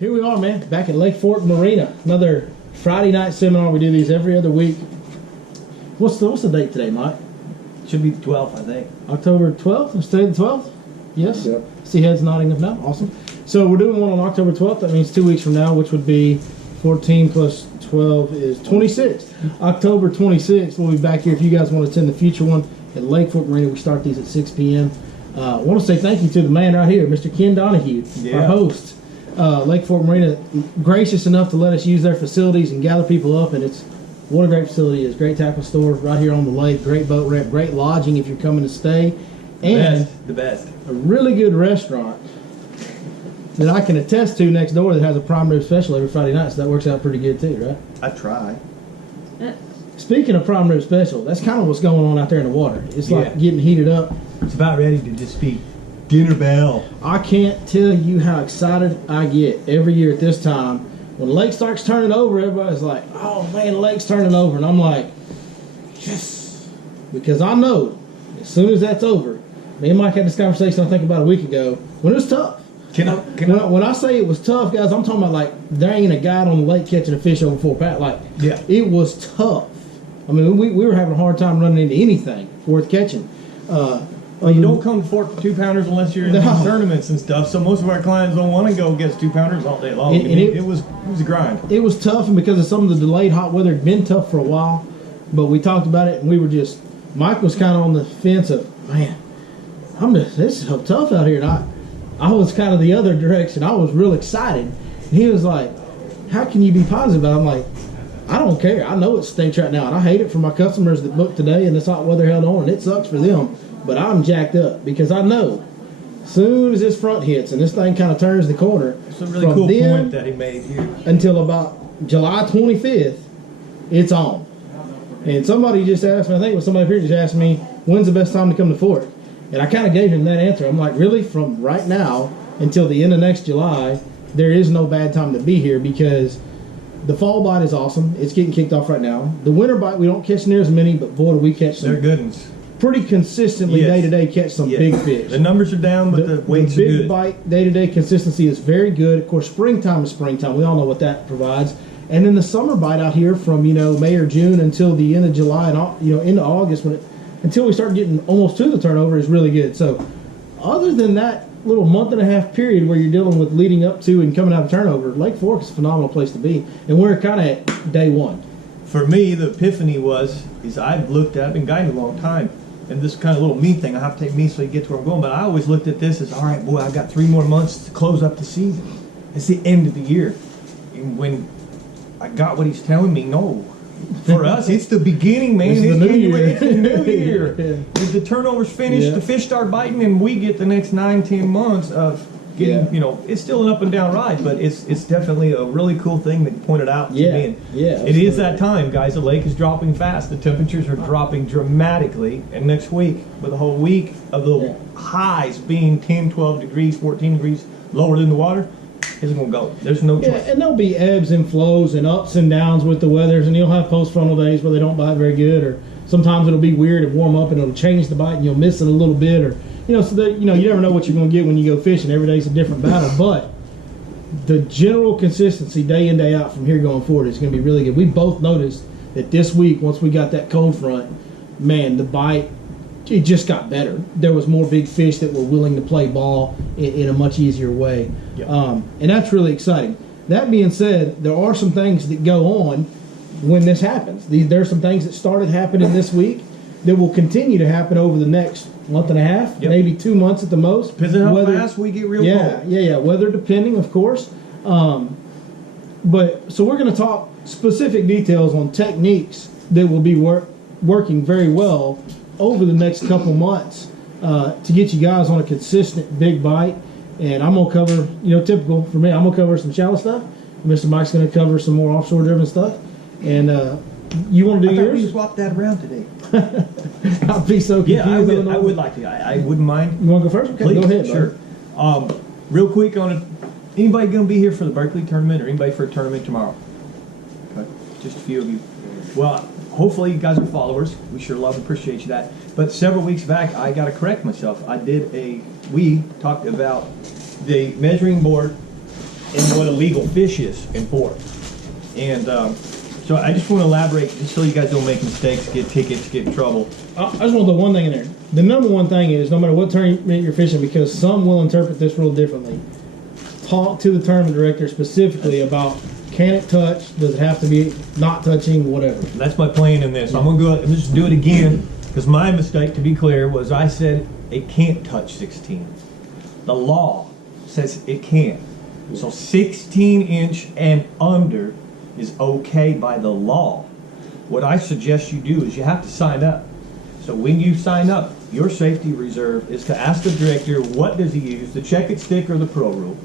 Here we are, man, back at Lake Fork Marina. Another Friday night seminar. We do these every other week. What's the date today, Mike? Should be the 12th, I think. October 12th? Is today the 12th? Yes? Yep. See heads nodding up now. Awesome. So we're doing one on October 12th. That means 2 weeks from now, which would be 14 plus 12 is 26. October 26th, we'll be back here if you guys want to attend the future one at Lake Fork Marina. We start these at 6 p.m. I want to say thank you to the man right here, Mr. Ken Donahue, our host. Lake Fork Marina, gracious enough to let us use their facilities and gather people up, and it's what a great facility it is. Great tackle store right here on the lake, great boat ramp, great lodging if you're coming to stay, and the best. A really good restaurant that I can attest to next door that has a prime rib special every Friday night, so that works out pretty good too, right? I try. Speaking of prime rib special, that's kind of what's going on out there in the water. It's like getting heated up. It's about ready to just be dinner bell. I can't tell you how excited I get every year at this time. When the lake starts turning over, everybody's like, oh man, the lake's turning over. And I'm like, yes. Because I know as soon as that's over, me and Mike had this conversation I think about a week ago, when it was tough. When I say it was tough, guys, I'm talking about like there ain't a guy on the lake catching a fish over 4 pounds. Like, it was tough. I mean, we were having a hard time running into anything worth catching. Well, you don't come to Fork for 2-pounders unless you're in tournaments and stuff. So most of our clients don't want to go against 2-pounders all day long. It was a grind. It was tough, and because of some of the delayed hot weather, it'd been tough for a while. But we talked about it, and we were just Mike was kind of on the fence of, man, this is so tough out here. And I was kind of the other direction. I was real excited. And he was like, how can you be positive about it? I'm like, I don't care. I know it stinks right now, and I hate it for my customers that booked today and this hot weather held on, and it sucks for them. But I'm jacked up because I know as soon as this front hits and this thing kind of turns the corner, it's a really cool point that he made here. Until about July 25th, it's on. And somebody just asked me, I think it was somebody here just asked me, when's the best time to come to Fork? And I kind of gave him that answer. I'm like, really? From right now until the end of next July, there is no bad time to be here because the fall bite is awesome. It's getting kicked off right now. The winter bite, we don't catch near as many, but boy, do we catch some. They're good ones. Pretty consistently day-to-day catch some big fish. The numbers are down, but the weights are good. The big bite day-to-day consistency is very good. Of course, springtime is springtime. We all know what that provides. And then the summer bite out here from, May or June until the end of July and, into August, until we start getting almost to the turnover is really good. So other than that little month-and-a-half period where you're dealing with leading up to and coming out of turnover, Lake Fork is a phenomenal place to be. And we're kind of at day one. For me, the epiphany is I've been guiding a long time. And this kind of little me thing, I have to take me so you get to where I'm going. But I always looked at this as, all right, boy, I've got 3 more months to close up the season. It's the end of the year. And when I got what he's telling me, no. For us, it's the beginning, man. It's the new year. It's the new year. If the turnover's finished, the fish start biting, and we get the next 9-10 months of getting, it's still an up and down ride, but it's definitely a really cool thing that you pointed out to me. And it is that time, guys. The lake is dropping fast. The temperatures are dropping dramatically, and next week, with a whole week of the highs being 10, 12 degrees, 14 degrees lower than the water, it's going to go. There's no choice. And there'll be ebbs and flows and ups and downs with the weathers, and you'll have post-frontal days where they don't bite very good, or sometimes it'll be weird and warm up and it'll change the bite and you'll miss it a little bit, or you never know what you're going to get when you go fishing. Every day's a different battle, but the general consistency day in, day out from here going forward is going to be really good. We both noticed that this week, once we got that cold front, man, the bite, it just got better. There was more big fish that were willing to play ball in a much easier way. Yep. And that's really exciting. That being said, there are some things that go on when this happens. There are some things that started happening this week that will continue to happen over the next month and a half, maybe 2 months at the most. Depends on how fast we get real cold. Yeah. Weather depending, of course. But so we're going to talk specific details on techniques that will be working very well over the next couple months to get you guys on a consistent big bite. And I'm going to cover, typical for me, I'm going to cover some shallow stuff. Mr. Mike's going to cover some more offshore driven stuff. And you want to do yours? We swapped that around today. I'd be so confused. Yeah, I would like to. I wouldn't mind. You want to go first? Okay, please, go ahead. Sure. Real quick on it. Anybody going to be here for the Berkeley tournament, or anybody for a tournament tomorrow? Okay. Just a few of you. Well, hopefully you guys are followers. We sure love and appreciate you that. But several weeks back, I got to correct myself. We talked about the measuring board and what a legal fish is in Florida. And so I just want to elaborate, just so you guys don't make mistakes, get tickets, get in trouble. I just want to throw one thing in there. The number one thing is, no matter what tournament you're fishing, because some will interpret this rule differently, talk to the tournament director specifically about, can it touch, does it have to be not touching, whatever. That's my plan in this. I'm going to go and just do it again, because my mistake, to be clear, was I said it can't touch 16. The law says it can. So 16-inch and under is okay by the law. What I suggest you do is you have to sign up. So when you sign up, your safety reserve is to ask the director, what does he use, the check it stick or the pro rule,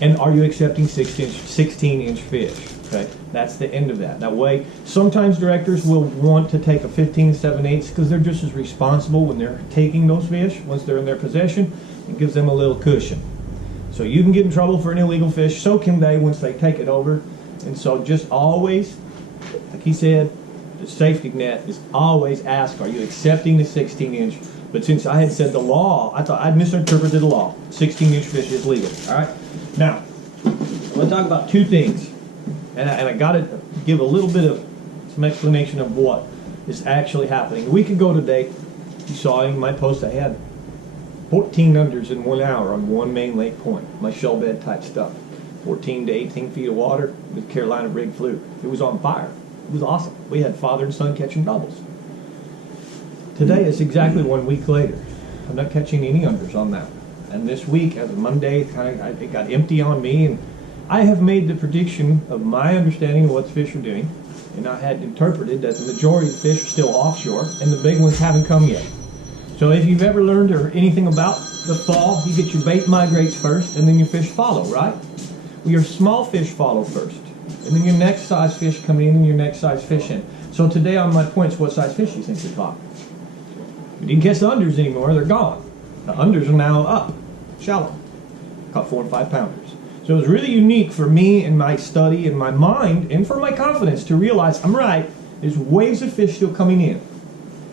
and are you accepting 16-inch fish? Okay, that's the end of that. That way, sometimes directors will want to take a 15 7/8 because they're just as responsible when they're taking those fish. Once they're in their possession, it gives them a little cushion. So you can get in trouble for an illegal fish, so can they once they take it over. And so just always, like he said, the safety net is always ask, are you accepting the 16-inch? But since I had said the law, I thought I'd misinterpreted the law. 16-inch fish is legal. All right. Now, I want to talk about two things, and I got to give a little bit of some explanation of what is actually happening. A week ago today, you saw in my post I had 14 unders in 1 hour on one main lake point, my shell bed type stuff. 14 to 18 feet of water with Carolina rig fluke. It was on fire. It was awesome. We had father and son catching doubles. Today is exactly 1 week later. I'm not catching any unders on that. And this week, as of Monday, it got empty on me, and I have made the prediction of my understanding of what the fish are doing, and I had interpreted that the majority of the fish are still offshore, and the big ones haven't come yet. So if you've ever learned or anything about the fall, you get your bait migrates first, and then your fish follow, right? Well, your small fish follow first, and then your next size fish come in, and your next size fish in. So today on my points, what size fish do you think we caught? We didn't catch the unders anymore, they're gone. The unders are now up, shallow. Caught 4 and 5 pounders. So it was really unique for me and my study and my mind, and for my confidence to realize I'm right, there's waves of fish still coming in.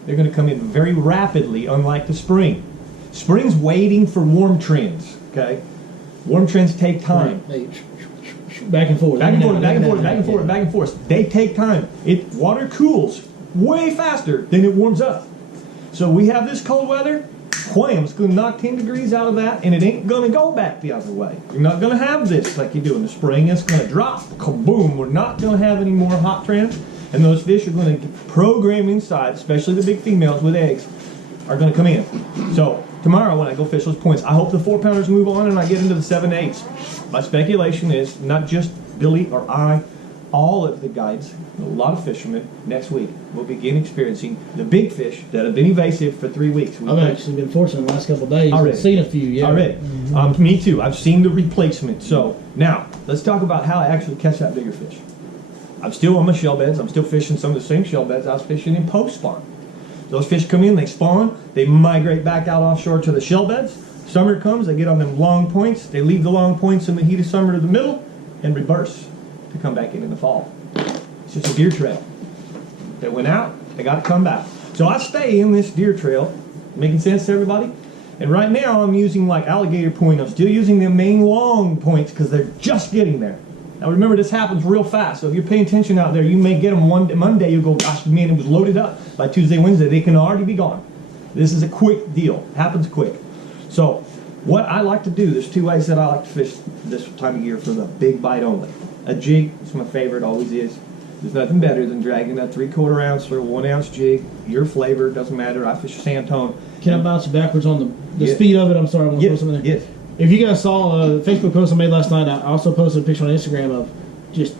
They're going to come in very rapidly, unlike the spring. Spring's waiting for warm trends, okay? Warm trends take time. Back and forth. Back and forth, back and forth, back and forth, back and forth. They take time. Water cools way faster than it warms up. So we have this cold weather, wham, it's going to knock 10 degrees out of that, and it ain't going to go back the other way. You're not going to have this like you do in the spring. It's going to drop, kaboom. We're not going to have any more hot trends, and those fish are going to program inside, especially the big females with eggs, are going to come in. So tomorrow when I go fish those points, I hope the 4 pounders move on and I get into the 7/8. My speculation is not just Billy or I, all of the guides, a lot of fishermen, next week will begin experiencing the big fish that have been evasive for 3 weeks. I've actually been fortunate in the last couple of days. I've seen a few, yeah. Already. Me too. I've seen the replacement. So now, let's talk about how I actually catch that bigger fish. I'm still on my shell beds. I'm still fishing some of the same shell beds I was fishing in post-spawn. Those fish come in, they spawn, they migrate back out offshore to the shell beds. Summer comes, they get on them long points. They leave the long points in the heat of summer to the middle and reverse to come back in the fall. It's just a deer trail. They went out, they got to come back. So I stay in this deer trail. Making sense to everybody? And right now I'm using like alligator point. I'm still using the main long points because they're just getting there. Now remember, this happens real fast. So if you're paying attention out there, you may get them Monday, you'll go, gosh, man, it was loaded up. By Tuesday, Wednesday, they can already be gone. This is a quick deal. It happens quick. So what I like to do, there's 2 ways that I like to fish this time of year for the big bite only. A jig, it's my favorite, always is. There's nothing better than dragging a 3/4 ounce or 1 ounce jig. Your flavor, doesn't matter. I fish Santone. Can I bounce you backwards on the speed of it? I'm sorry, I want to throw something there. Yes. If you guys saw the Facebook post I made last night, I also posted a picture on Instagram of just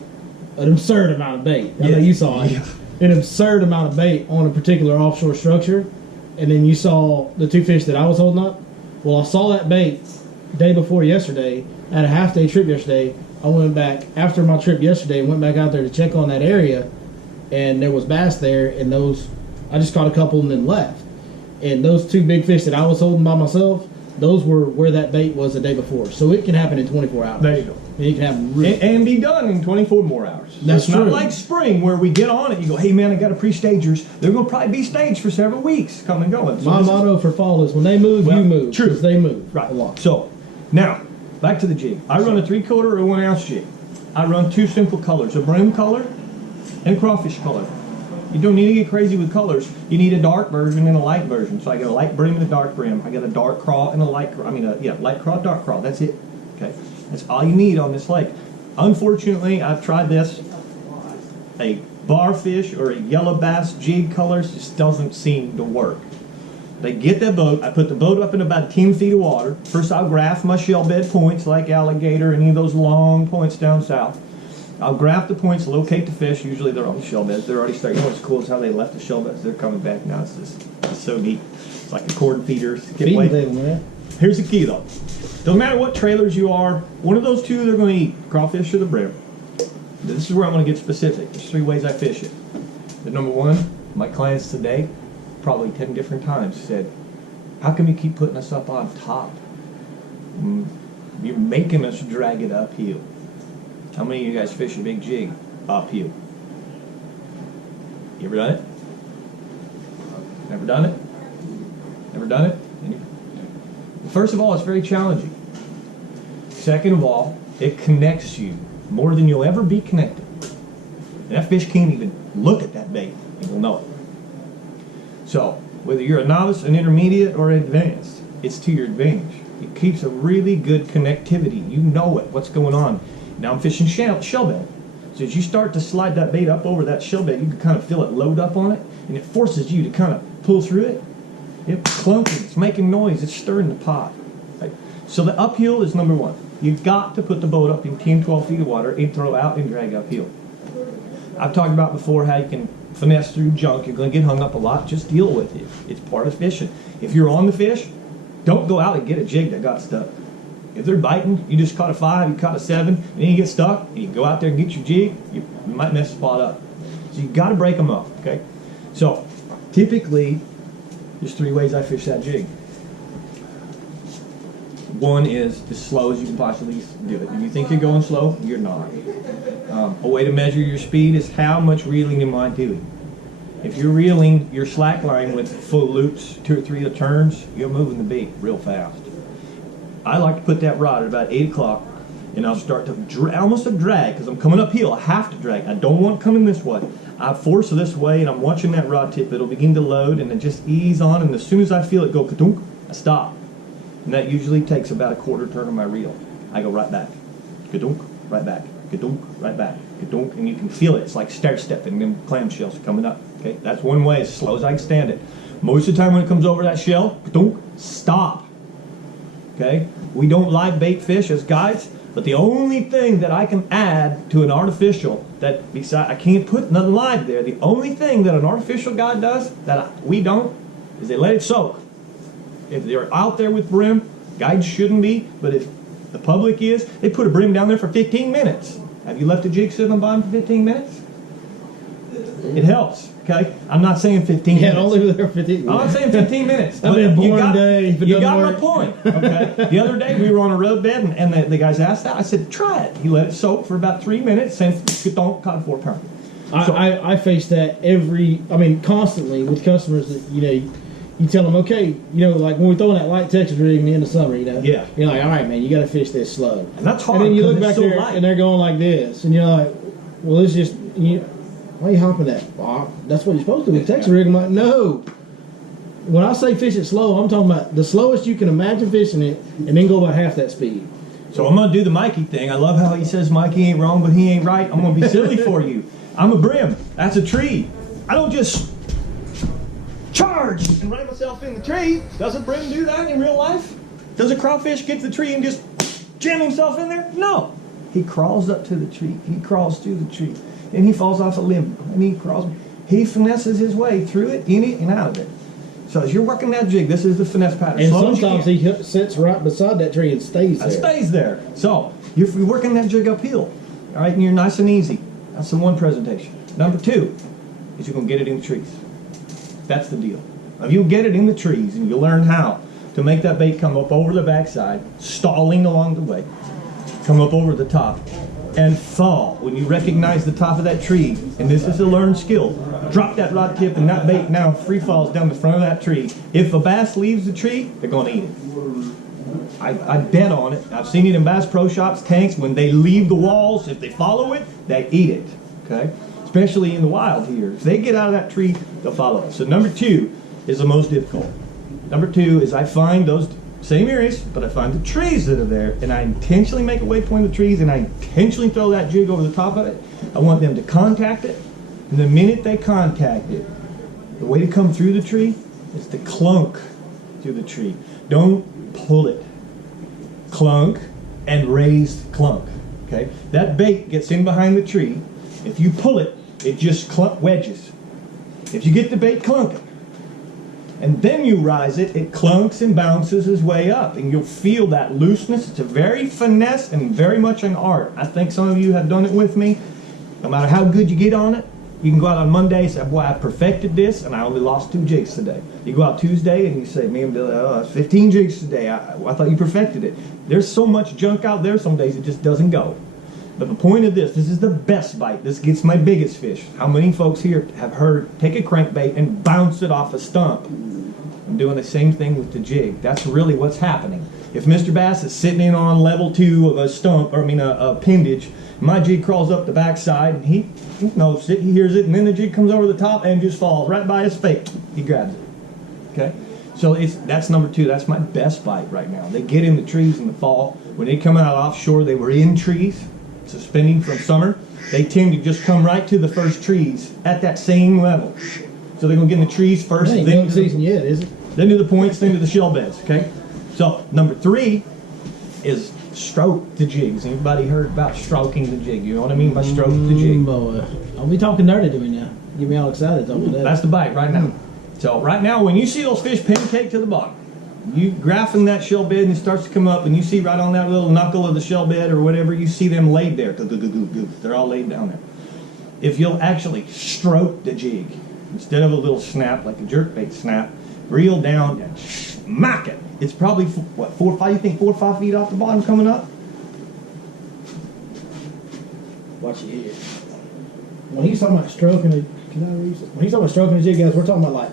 an absurd amount of bait. I know you saw it. Yeah. An absurd amount of bait on a particular offshore structure. And then you saw the 2 fish that I was holding up. Well, I saw that bait day before yesterday. I had a half-day trip yesterday. I went back after my trip yesterday and went back out there to check on that area. And there was bass there. And those, I just caught a couple and then left. And those 2 big fish that I was holding by myself, those were where that bait was the day before. So it can happen in 24 hours. There you go. It can happen really and be done in 24 more hours. That's it's true. Not like spring where we get on it, you go, hey man, I got a pre-stagers. They're going to probably be staged for several weeks, come and going. So my motto for fall is when they move, you move. True. Because they move right. a lot. So now, back to the jig. I run a 3/4 or 1 ounce jig. I run 2 simple colors, a brim color and a crawfish color. You don't need to get crazy with colors. You need a dark version and a light version. So I got a light brim and a dark brim. I got a dark craw and a light craw. Light craw, dark craw. That's it. Okay, that's all you need on this lake. Unfortunately, I've tried this. A barfish or a yellow bass jig colors just doesn't seem to work. They get that boat. I put the boat up in about 10 feet of water. First, I'll graph my shell bed points like alligator, any of those long points down south. I'll graph the points, locate the fish. Usually they're on the shell beds. They're already starting. You know what's cool is how they left the shell beds. They're coming back now. It's so neat. It's like a cord feeder. Feeding them, man. Here's the key though. Don't matter what trailers you are, one of those two they're going to eat, crawfish or the brim. This is where I'm going to get specific. There's 3 ways I fish it. The number 1, my clients today, probably 10 different times, said, how come you keep putting us up on top? You're making us drag it uphill. How many of you guys fish a big jig uphill? You ever done it? Never done it? Never done it? First of all, it's very challenging. Second of all, it connects you more than you'll ever be connected. And that fish can't even look at that bait and will know it. So, whether you're a novice, an intermediate, or advanced, it's to your advantage. It keeps a really good connectivity. You know it, what's going on. Now I'm fishing shell bed. So as you start to slide that bait up over that shell bed, you can kind of feel it load up on it, and it forces you to kind of pull through it. It's clunking, it's making noise, it's stirring the pot. Right? So the uphill is number 1. You've got to put the boat up in 10, 12 feet of water and throw out and drag uphill. I've talked about before how you can finesse through junk. You're going to get hung up a lot. Just deal with it. It's part of fishing. If you're on the fish, don't go out and get a jig that got stuck. If they're biting, you just caught a 5, you caught a 7, and then you get stuck, and you go out there and get your jig, you might mess the spot up. So you got to break them off, okay? So typically, there's 3 ways I fish that jig. 1 is as slow as you can possibly do it. If you think you're going slow, you're not. A way to measure your speed is how much reeling am I doing. If you're reeling your slack line with full loops, 2 or 3 turns, you're moving the bait real fast. I like to put that rod at about 8 o'clock, and I'll start to almost a drag, because I'm coming uphill. I have to drag. I don't want coming this way. I force this way, and I'm watching that rod tip. It'll begin to load, and then just ease on, and as soon as I feel it go ka-dunk, I stop. And that usually takes about a 1/4 turn of my reel. I go right back. Ka-dunk, right back. Ka-dunk, right back. Ka-dunk, and you can feel it. It's like stair-stepping, them clamshells are coming up. Okay, that's one way, as slow as I can stand it. Most of the time when it comes over that shell, ka-dunk, stop. Okay, we don't like bait fish as guides, but the only thing that I can add to an artificial, that besides I can't put nothing live there, the only thing that an artificial guide does that we don't is they let it soak. If they're out there with brim, guides shouldn't be, but if the public is, they put a brim down there for 15 minutes. Have you left a jig sitting on bottom for 15 minutes? It helps. Okay, I'm not saying 15 minutes. Don't leave it there 15 minutes. I'm not saying 15 minutes. That'd be a boring day if it You doesn't got work. my point. Okay. The other day we were on a road bed and the guys asked that. I said, try it. He let it soak for about 3 minutes and don't caught a 4 pound. I face that constantly with customers that, you tell them, okay, like when we throw in that light Texas rig in the end of summer, Yeah. You're like, all right, man, you got to fish this slow. And that's hard. And then you look because back it's so there light. and they're going like this, and you're like, well, it's just, why are you hopping that? Well, that's what you're supposed to do with Texas rig. I'm like, no. When I say fish it slow, I'm talking about the slowest you can imagine fishing it, and then go about half that speed. So I'm going to do the Mikey thing. I love how he says Mikey ain't wrong, but he ain't right. I'm going to be silly for you. I'm a brim. That's a tree. I don't just charge and run myself in the tree. Does a brim do that in real life? Does a crawfish get to the tree and just jam himself in there? No. He crawls up to the tree. He crawls through the tree. And he falls off a limb. And he crawls. He finesses his way through it, in it, and out of it. So as you're working that jig, this is the finesse pattern. And sometimes he sits right beside that tree and stays there. It stays there. So you're working that jig uphill, all right, and you're nice and easy. That's the 1 presentation. Number 2 is you're going to get it in the trees. That's the deal. If you get it in the trees and you learn how to make that bait come up over the backside, stalling along the way, come up over the top, and fall. When you recognize the top of that tree, and this is a learned skill, drop that rod tip and that bait now free falls down the front of that tree. If a bass leaves the tree, they're going to eat it. I bet on it. I've seen it in Bass Pro Shops tanks. When they leave the walls, if they follow it, they eat it. Okay, especially in the wild here. If they get out of that tree, they'll follow it. So number 2 is the most difficult. Number 2 is I find those same areas, but I find the trees that are there, and I intentionally make a waypoint of the trees, and I intentionally throw that jig over the top of it. I want them to contact it, and the minute they contact it, the way to come through the tree is to clunk through the tree. Don't pull it. Clunk and raise the clunk. Okay? That bait gets in behind the tree. If you pull it, it just wedges. If you get the bait clunking, and then you rise it, it clunks and bounces its way up, and you'll feel that looseness. It's a very finesse and very much an art. I think some of you have done it with me. No matter how good you get on it, you can go out on Monday and say, boy, I perfected this, and I only lost 2 jigs today. You go out Tuesday and you say, me and Billy, oh, 15 jigs today. I thought you perfected it. There's so much junk out there, some days it just doesn't go. But the point of this is the best bite. This gets my biggest fish. How many folks here have heard take a crankbait and bounce it off a stump? I'm doing the same thing with the jig. That's really what's happening. If Mr. Bass is sitting in on level 2 of a stump, or a appendage, my jig crawls up the backside, and he knows it, he hears it, and then the jig comes over the top and just falls right by his face. He grabs it. Okay? So that's number 2. That's my best bite right now. They get in the trees in the fall. When they come out offshore, they were in trees, suspending from summer. They tend to just come right to the first trees at that same level. So they're going to get in the trees first. It ain't then bug season yet, is it? Then to the points, then to the shell beds. Okay? So number 3 is stroke the jigs. Anybody heard about stroking the jig? You know what I mean by stroke the jig? Boy, don't be talking dirty to me now. Get me all excited talking about that. That's the bite right now. So right now, when you see those fish pancake to the bottom, you graphing that shell bed and it starts to come up, and you see right on that little knuckle of the shell bed or whatever, you see them laid there. They're all laid down there. If you'll actually stroke the jig, instead of a little snap like a jerkbait snap, reel down and smack it. It's probably, what, 4 or 5, you think 4 or 5 feet off the bottom coming up? Watch it here. When he's talking about stroking it, when he's talking about stroking the jig, guys, we're talking about like...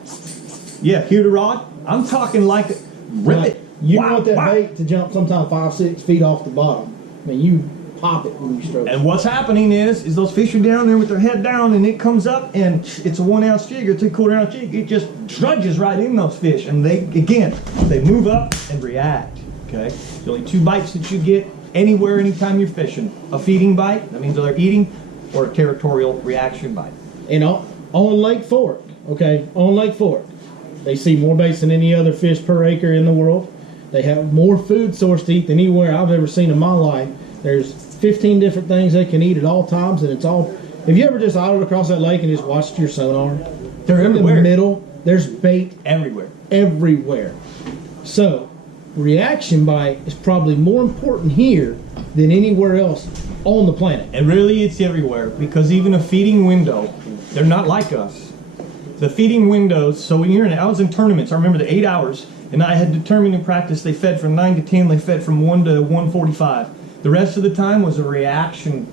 Yeah, cue the rod. I'm talking like, rip like, it. You want that bait to jump sometimes 5, 6 feet off the bottom. I mean, you pop it when you stroke it. And what's happening is those fish are down there with their head down, and it comes up, and it's a 1 ounce jig or 3/4 ounce jig. It just drudges right in those fish, and they move up and react. Okay, there's only 2 bites that you get anywhere, anytime you're fishing. A feeding bite, that means they're eating, or a territorial reaction bite. And on Lake Fork, okay, on Lake Fork, they see more baits than any other fish per acre in the world. They have more food source to eat than anywhere I've ever seen in my life. There's 15 different things they can eat at all times, and it's all... Have you ever just idled across that lake and just watched your sonar? They're everywhere. In the middle, there's bait Everywhere. everywhere. So, reaction bite is probably more important here than anywhere else on the planet. And really, it's everywhere, because even a feeding window, they're not like us. The feeding windows, so when I was in tournaments, I remember the 8 hours, and I had determined in practice they fed from 9 to 10, they fed from 1 to 1:45. The rest of the time was a reaction,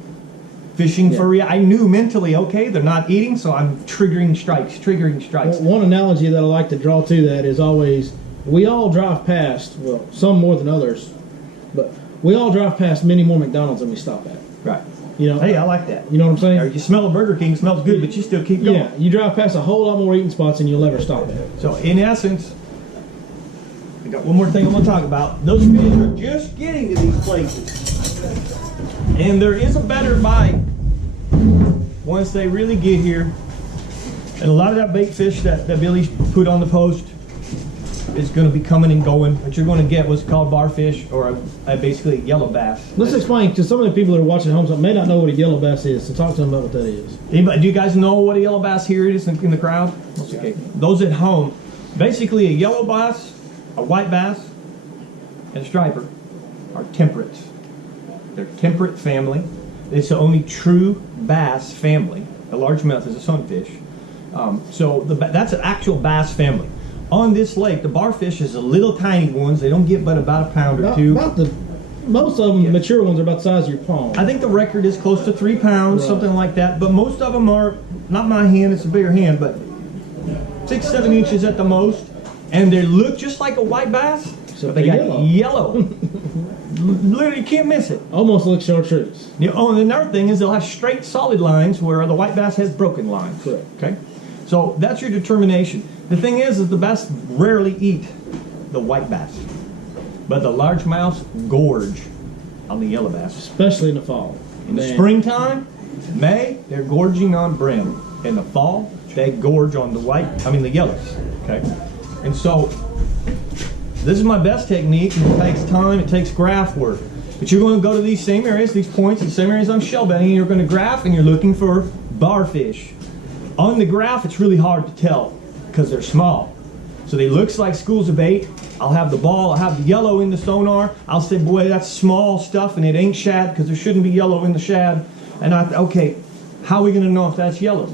fishing for I knew mentally, okay, they're not eating, so I'm triggering strikes. Well, one analogy that I like to draw to that is always, we all drive past, well, some more than others, but we all drive past many more McDonald's than we stop at. Right. You know, hey, I like that. You know what I'm saying? Or you smell a Burger King, it smells good, but you still keep going. Yeah, you drive past a whole lot more eating spots than you'll ever stop at. So, in essence, I got one more thing I'm going to talk about. Those fish are just getting to these places. And there is a better bite once they really get here. And a lot of that bait fish that Billy put on the post is going to be coming and going. What you're going to get what's called barfish, or basically yellow bass. Let's explain, because some of the people that are watching at home may not know what a yellow bass is, so talk to them about what that is. Anybody, do you guys know what a yellow bass here is in the crowd? Okay. Those at home, basically a yellow bass, a white bass, and a striper are temperates. They're temperate family. It's the only true bass family. A largemouth is a sunfish. So that's an actual bass family. On this lake, the barfish is the little tiny ones. They don't get but about a pound or 2. Most of them, mature ones, are about the size of your palm. I think the record is close to 3 pounds, something like that. But most of them are, not my hand, it's a bigger hand, but 6-7 inches at the most. And they look just like a white bass. So but they got yellow. Literally can't miss it. Almost looks chartreuse. Oh, and another thing is they'll have straight solid lines where the white bass has broken lines. Correct. Okay? So that's your determination. The thing is the bass rarely eat the white bass. But the largemouths gorge on the yellow bass. Especially in the fall. In the springtime, May, they're gorging on brim. In the fall, they gorge on the yellows. Okay? And so, this is my best technique, and it takes time, it takes graph work. But you're going to go to these same areas, these points, the same areas I'm shell betting, and you're going to graph, and you're looking for barfish. On the graph, it's really hard to tell, because they're small. So they looks like schools of bait. I'll have the ball, I'll have the yellow in the sonar. I'll say, boy, that's small stuff, and it ain't shad, because there shouldn't be yellow in the shad. And okay, how are we going to know if that's yellow?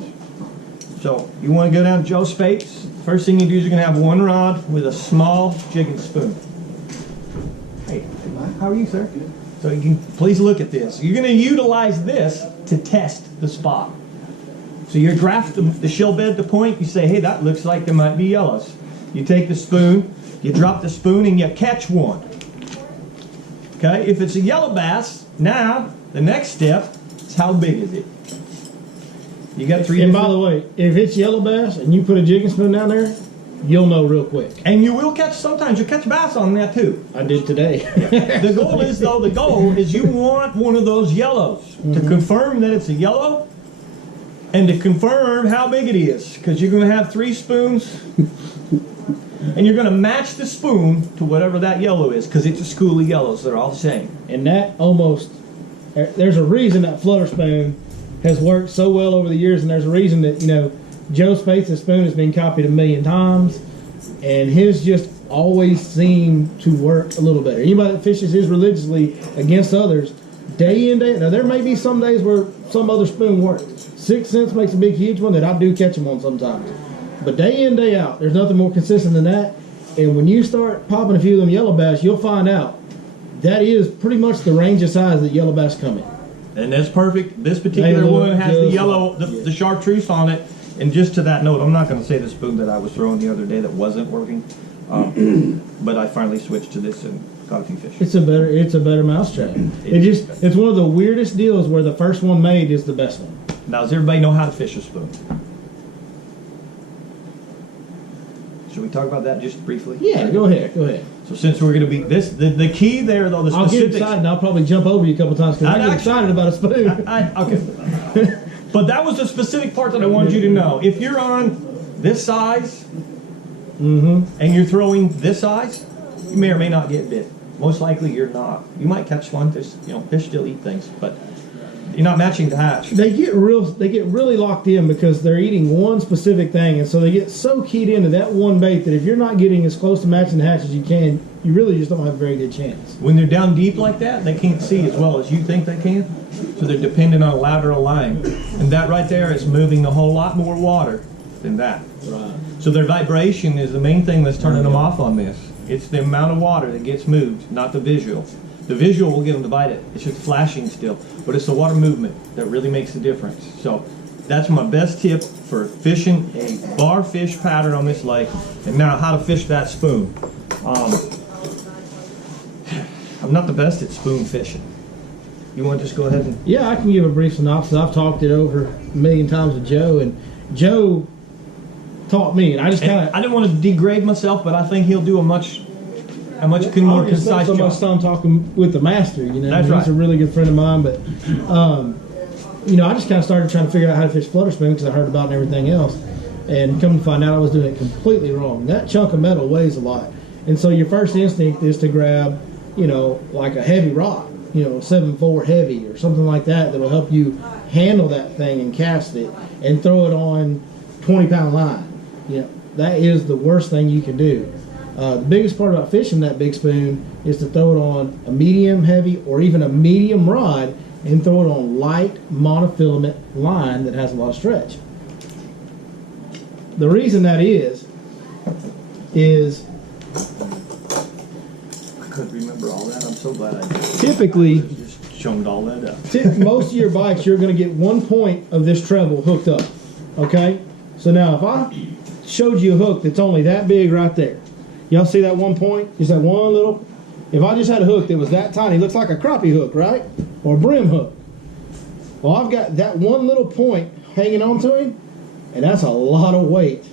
So you want to go down to Joe Spates. First thing you do is you're going to have one rod with a small jigging spoon. Hey, how are you, sir? So you can please look at this. You're going to utilize this to test the spot. So you graph the shell bed to point. You say, hey, that looks like there might be yellows. You take the spoon, you drop the spoon, and you catch one. Okay, if it's a yellow bass, now the next step is how big is it? You got three. And by the way, if it's yellow bass and you put a jigging spoon down there, you'll know real quick. And you will catch, sometimes you'll catch bass on that too. I did today. The goal is you want one of those yellows to confirm that it's a yellow and to confirm how big it is. Because you're going to have 3 spoons and you're going to match the spoon to whatever that yellow is, because it's a school of yellows. They're all the same. And that there's a reason that flutter spoon has worked so well over the years, and there's a reason that, Joe Spates' spoon has been copied 1,000,000 times, and his just always seemed to work a little better. Anybody that fishes his religiously against others, day in, day out. Now, there may be some days where some other spoon works. 6 cents makes a big, huge one that I do catch them on sometimes. But day in, day out, there's nothing more consistent than that. And when you start popping a few of them yellow bass, you'll find out that is pretty much the range of size that yellow bass come in. And that's perfect. This particular one has the yellow, the chartreuse on it. And just to that note, I'm not going to say the spoon that I was throwing the other day that wasn't working, but I finally switched to this and caught a few fish. It's a better mousetrap. It's one of the weirdest deals where the first one made is the best one. Now, does everybody know how to fish a spoon? Should we talk about that just briefly? Yeah, go ahead. So since we're going to be the key there, though, the I'll specifics. get excited and I'll probably jump over you a couple times because I get excited about a spoon. Okay. But that was the specific part that I wanted you to know. If you're on this size and you're throwing this size, you may or may not get bit. Most likely you're not. You might catch one. There's, fish still eat things, but you're not matching the hatch. They get really locked in because they're eating one specific thing, and so they get so keyed into that one bait that if you're not getting as close to matching the hatch as you can, you really just don't have a very good chance. When they're down deep like that, they can't see as well as you think they can, so they're dependent on a lateral line, and that right there is moving a whole lot more water than that. Right. So their vibration is the main thing that's turning them off on this. It's the amount of water that gets moved, not the visual. The visual will get them to bite it. It's just flashing still. But it's the water movement that really makes the difference. So that's my best tip for fishing a barfish pattern on this lake. And now how to fish that spoon. I'm not the best at spoon fishing. You want to just go ahead and... Yeah, I can give a brief synopsis. I've talked it over 1,000,000 times with Joe, and Joe taught me, and I just kind of... I didn't want to degrade myself, but I think he'll do a much more concise so job. much time talking with the master, That's right. He's a really good friend of mine, but I just kind of started trying to figure out how to fish flutter spoon because I heard about it and everything else, and come to find out I was doing it completely wrong. That chunk of metal weighs a lot, and so your first instinct is to grab, like a heavy rod, 7.4 heavy or something like that will help you handle that thing and cast it, and throw it on 20-pound line. That is the worst thing you can do. The biggest part about fishing that big spoon is to throw it on a medium heavy or even a medium rod and throw it on light monofilament line that has a lot of stretch. The reason that is I couldn't remember all that. I'm so glad I did. Typically, Just chummed all that up. most of your bites you're going to get 1 point of this treble hooked up. Okay? So now if I showed you a hook that's only that big right there, Y'all see that one point? Just that one little. If I just had a hook that was that tiny, looks like a crappie hook, right? Or a brim hook. Well, I've got that one little point hanging on to him, and that's a lot of weight.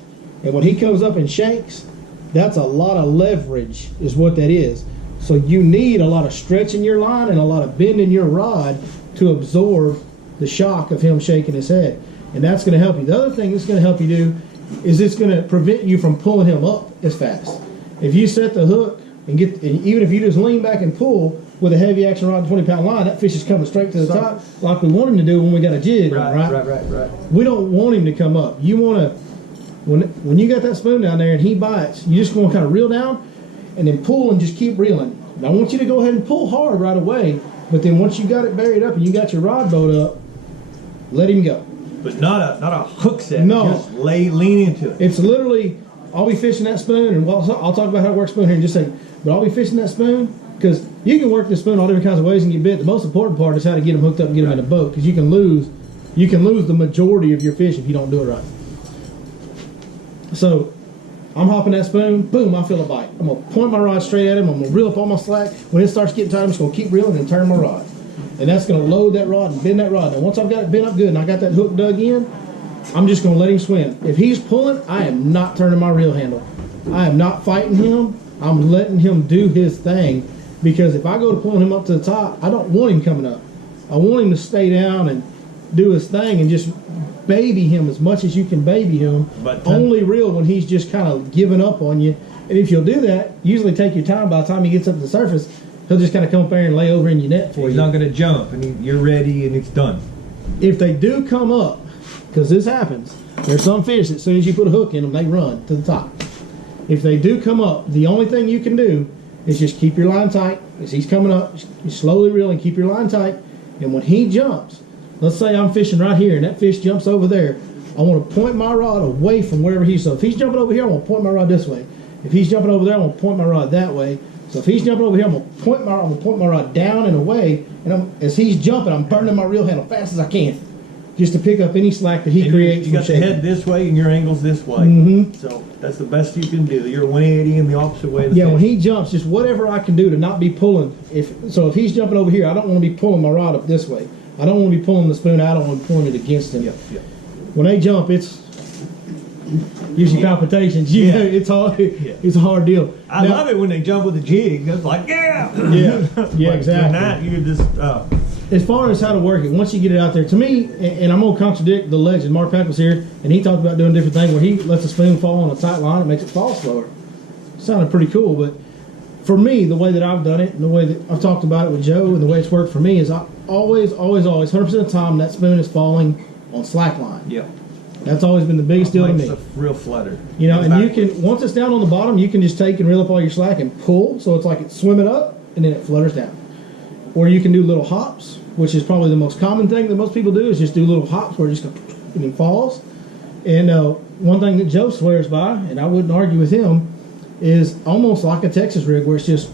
And when he comes up and shakes, that's a lot of leverage is what that is. So you need a lot of stretch in your line and a lot of bend in your rod to absorb the shock of him shaking his head. And that's going to help you. The other thing that's going to help you do is it's going to prevent you from pulling him up as fast. If you set the hook and even if you just lean back and pull with a heavy action rod 20-pound line, that fish is coming straight to the top like we want him to do when we got a jig on, right? We don't want him to come up. You want to, when you got that spoon down there and he bites, you just want to kind of reel down and then pull and just keep reeling. Now I want you to go ahead and pull hard right away, but then once you got it buried up and you got your rod boat up, let him go. But not a hook set. No. Just lean into it. It's literally, I'll be fishing that spoon, and I'll talk about how to work spoon here in just a second, but I'll be fishing that spoon, because you can work this spoon all different kinds of ways and get bit. The most important part is how to get them hooked up and get them in a boat, because you can lose the majority of your fish if you don't do it right. So I'm hopping that spoon, boom, I feel a bite. I'm going to point my rod straight at him, I'm going to reel up all my slack. When it starts getting tight, I'm just going to keep reeling and turn my rod. And that's going to load that rod and bend that rod. Now once I've got it bent up good and I got that hook dug in, I'm just going to let him swim. If he's pulling, I am not turning my reel handle. I am not fighting him. I'm letting him do his thing, because if I go to pulling him up to the top, I don't want him coming up. I want him to stay down and do his thing and just baby him as much as you can baby him. But only reel when he's just kind of giving up on you. And if you'll do that, usually take your time. By the time he gets up to the surface, he'll just kind of come up there and lay over in your net for you. He's not going to jump, and you're ready, and it's done. If they do come up, because this happens, there's some fish that as soon as you put a hook in them, they run to the top. If they do come up, the only thing you can do is just keep your line tight. As he's coming up, you slowly reel and keep your line tight. And when he jumps, let's say I'm fishing right here and that fish jumps over there, I want to point my rod away from wherever he's. So if he's jumping over here, I want to point my rod this way. If he's jumping over there, I want to point my rod that way. So if he's jumping over here, I'm going to point my rod down and away. And as he's jumping, I'm burning my reel handle fast as I can, just to pick up any slack that he creates. You got the head this way and your angle's this way. Mm-hmm. So that's the best you can do. You're 180 in the opposite way. Yeah, when he jumps, just whatever I can do to not be pulling. If he's jumping over here, I don't want to be pulling my rod up this way. I don't want to be pulling the spoon out. I don't want to be pulling it against him. Yep. When they jump, it's usually palpitations. You know, it's hard. Yeah. It's a hard deal. I love it when they jump with a jig. It's like, yeah, exactly. That, you just. As far as how to work it, once you get it out there, to me, and I'm going to contradict the legend, Mark Peck was here, and he talked about doing different things where he lets the spoon fall on a tight line and makes it fall slower. Sounded pretty cool, but for me, the way that I've done it, and the way that I've talked about it with Joe, and the way it's worked for me is I always, 100% of the time, that spoon is falling on slack line. Yeah. That's always been the biggest deal to me. It's a real flutter. You know, and you can, once it's down on the bottom, you can just take and reel up all your slack and pull, so it's like it's swimming up, and then it flutters down. Or you can do little hops, which is probably the most common thing that most people do, is just do little hops where it just goes and it falls. And one thing that Joe swears by, and I wouldn't argue with him, is almost like a Texas rig where it's just,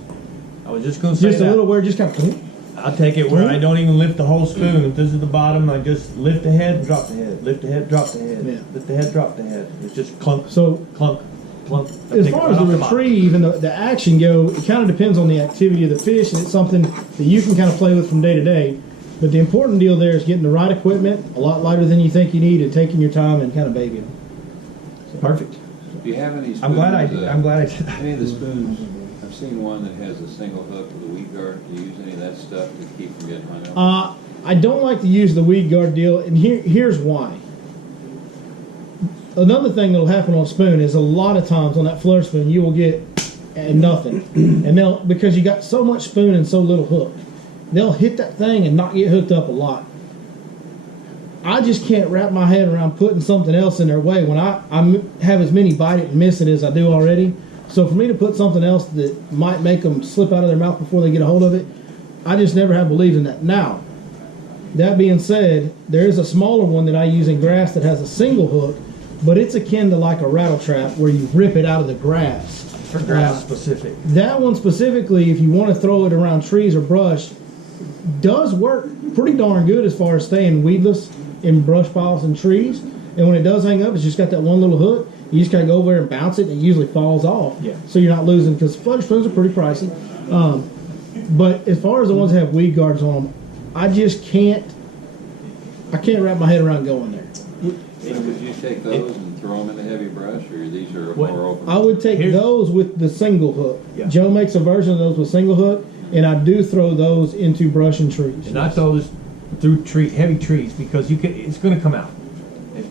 I was just going to say just a little where it just kind of. I'll take it where I don't even lift the whole spoon. If this is the bottom, I just lift the head and drop the head. Lift the head, drop the head. Yeah. Lift the head, drop the head. It's just clunk, so, clunk, clunk. As far as the retrieve and the action go, it kind of depends on the activity of the fish, and it's something that you can kind of play with from day to day. But the important deal there is getting the right equipment, a lot lighter than you think you need, and taking your time and kind of babying them. So. Perfect. Do you have any spoons? I'm glad I did that. Any of the spoons, I've seen one that has a single hook with a weed guard. Do you use any of that stuff to keep from getting hung up? I don't like to use the weed guard deal, and here's why. Another thing that'll happen on a spoon is a lot of times on that flutter spoon you will get nothing, and because you got so much spoon and so little hook, they'll hit that thing and not get hooked up a lot. I just can't wrap my head around putting something else in their way when I have as many bite it and miss it as I do already. So for me to put something else that might make them slip out of their mouth before they get a hold of it, I just never have believed in that. Now, that being said, there is a smaller one that I use in grass that has a single hook, but it's akin to like a rattle trap where you rip it out of the grass. For grass specific. That one specifically, if you want to throw it around trees or brush, does work pretty darn good as far as staying weedless in brush piles and trees. And when it does hang up, it's just got that one little hook. You just kind of go over there and bounce it, and it usually falls off. Yeah. So you're not losing, because flutter spoons are pretty pricey. But as far as the ones that have weed guards on them, I can't wrap my head around going there. So would you take those and throw them in the heavy brush, or these are What? more open? I would take those with the single hook. Yeah. Joe makes a version of those with single hook, and I do throw those into brush and trees. And I throw this through heavy trees because it's going to come out.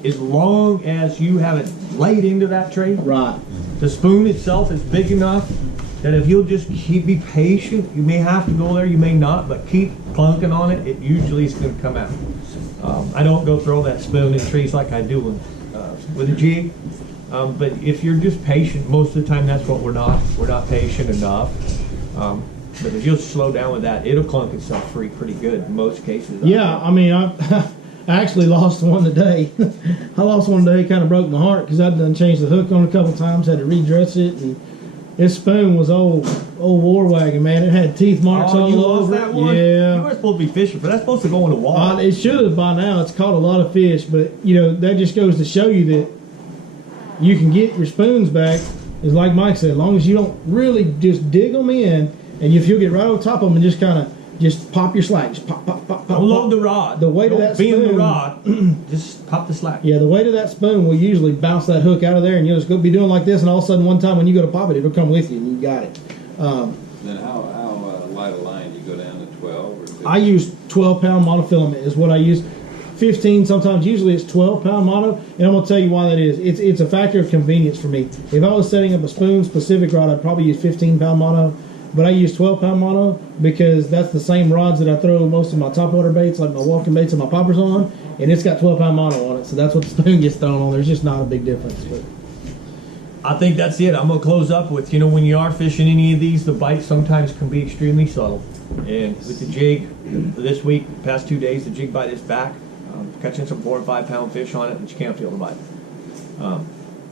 As long as you have it laid into that tree. Right. The spoon itself is big enough that if you'll just be patient, you may have to go there, you may not, but keep clunking on it, it usually is going to come out. I don't go throw that spoon in trees like I do with a jig, but if you're just patient, most of the time that's what we're not. We're not patient enough. But if you'll slow down with that, it'll clunk itself free pretty good in most cases. Yeah, I mean, I actually lost one today. I lost one today, kind of broke my heart because I'd done changed the hook on a couple times, had to redress it, and this spoon was old war wagon, man. It had teeth marks all you over lost that it. one? Yeah. You were supposed to be fishing, but that's supposed to go in the water. It should have by now. It's caught a lot of fish, but you know that just goes to show you that you can get your spoons back. Is like Mike said, as long as you don't really just dig them in, and if you'll get right on top of them and just kind of just pop your slack, just pop, pop, pop, pop. Don't load pop. the rod. The weight of Don't that bend spoon. the rod. Just pop the slack. Yeah, the weight of that spoon will usually bounce that hook out of there, and you'll just go be doing like this, and all of a sudden, one time when you go to pop it, it'll come with you, and you got it. Then how light a line? Do you go down to 12 or 15? I use 12-pound monofilament is what I use. 15 sometimes. Usually it's 12-pound mono, and I'm gonna tell you why that is. It's a factor of convenience for me. If I was setting up a spoon specific rod, I'd probably use 15-pound mono, but I use 12-pound mono because that's the same rods that I throw most of my topwater baits, like my walking baits and my poppers on, and it's got 12-pound mono on it, so that's what the spoon gets thrown on. There's just not a big difference. But I think that's it. I'm going to close up with, when you are fishing any of these, the bite sometimes can be extremely subtle. And with the jig, this week, past 2 days, the jig bite is back. Catching some 4 and 5 pound fish on it, but you can't feel the bite.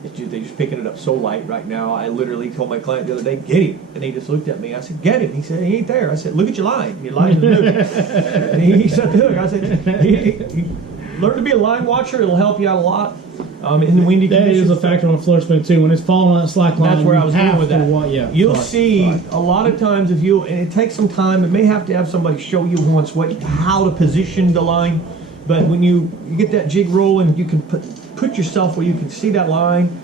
They're just picking it up so light right now. I literally told my client the other day, get him. And he just looked at me. I said, get him. He said, he ain't there. I said, look at your line. Your line is moving. And he set the hook. I said, learn to be a line watcher. It'll help you out a lot. In the windy conditions. That is a factor on a flutter spoon too. When it's falling on that slack line, that's where I was going with that. You'll see a lot of times and it takes some time. It may have to have somebody show you once how to position the line. But when you get that jig rolling, you can put yourself where you can see that line,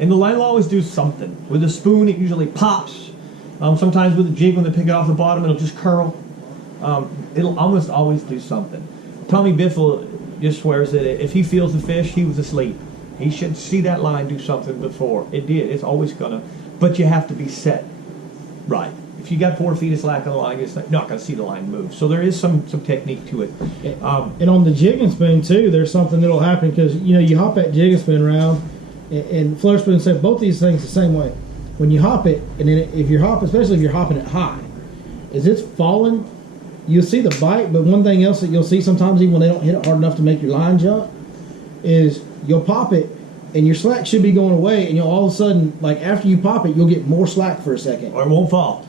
and the line will always do something. With a spoon, it usually pops. Sometimes with a jig, when they pick it off the bottom, it'll just curl. It'll almost always do something. Tommy Biffle just swears that if he feels the fish, he was asleep. He should see that line do something before. It did. It's always gonna. But you have to be set right. If you got 4 feet of slack on the line, you're not going to see the line move. So there is some technique to it. And on the jigging spoon too, there's something that'll happen because you hop that jigging spoon around, and flutter spoon said both these things the same way. When you hop it, and then if you're hopping, especially if you're hopping it high, as it's falling, you'll see the bite. But one thing else that you'll see sometimes, even when they don't hit it hard enough to make your line jump, is you'll pop it, and your slack should be going away, and you'll all of a sudden, like after you pop it, you'll get more slack for a second. Or it won't fall.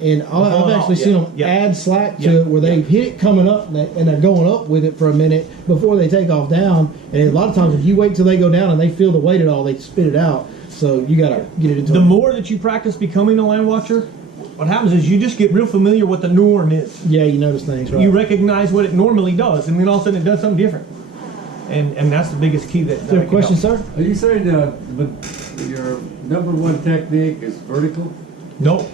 And I've actually seen them add slack to it where they hit it coming up and they're going up with it for a minute before they take off down. And a lot of times if you wait till they go down and they feel the weight at all, they spit it out. So you got to get it into the more that you practice becoming a line watcher, what happens is you just get real familiar with the norm is. Yeah, you notice things, right? You recognize what it normally does, and then all of a sudden it does something different. And that's the biggest key that Do you have a question, sir? Are you saying your #1 technique is vertical? No.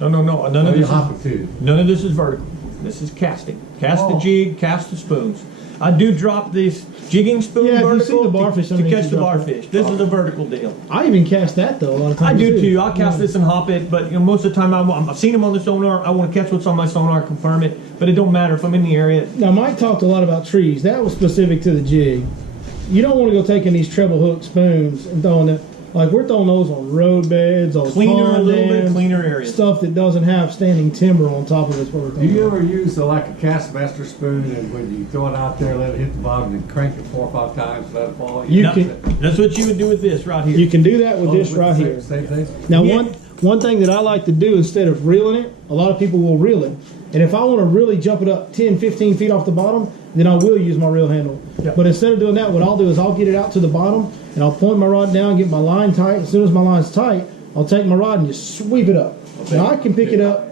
None of this hopping too. None of this is vertical. This is casting. Cast the jig, cast the spoons. I do drop this jigging spoon vertical to catch the barfish. This is a vertical deal. I even cast that though a lot of times. I do too. I'll cast this and hop it, but most of the time I've seen them on the sonar. I want to catch what's on my sonar, confirm it, but it don't matter if I'm in the area. Now Mike talked a lot about trees. That was specific to the jig. You don't want to go taking these treble hook spoons and throwing them. Like we're throwing those on road beds, on a little bit cleaner areas. Stuff that doesn't have standing timber on top of it. Do you ever use like a Castmaster spoon and when you throw it out there, let it hit the bottom and crank it 4 or 5 times, let it fall? That's what you would do with this right here. You can do that with this right here. Same thing? Now one thing that I like to do instead of reeling it, a lot of people will reel it. And if I want to really jump it up 10, 15 feet off the bottom, then I will use my reel handle. Yep. But instead of doing that, what I'll do is I'll get it out to the bottom and I'll point my rod down, get my line tight. As soon as my line's tight, I'll take my rod and just sweep it up. And I can pick it up.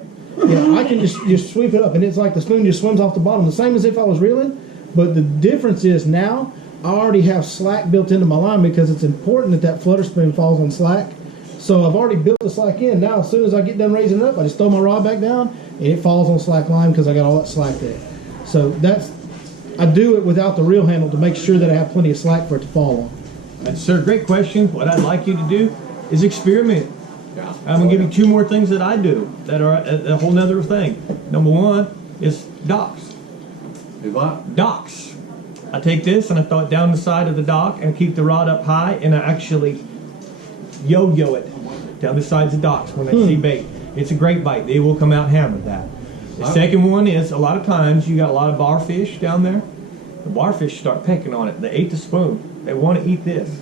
Yeah, I can just sweep it up, and it's like the spoon just swims off the bottom, the same as if I was reeling. But the difference is now I already have slack built into my line because it's important that flutter spoon falls on slack. So I've already built the slack in. Now as soon as I get done raising it up, I just throw my rod back down, and it falls on slack line because I got all that slack there. So I do it without the reel handle to make sure that I have plenty of slack for it to fall on. And sir, great question. What I'd like you to do is experiment. I'm gonna give you 2 more things that I do that are a whole nother thing. Number 1 is docks. Is what? Docks. I take this and I throw it down the side of the dock and keep the rod up high, and I actually yo-yo it down the sides of docks when I see bait. It's a great bite. They will come out hammered that. The second one is a lot of times you got a lot of barfish down there. The barfish start pecking on it. They ate the spoon. They want to eat this.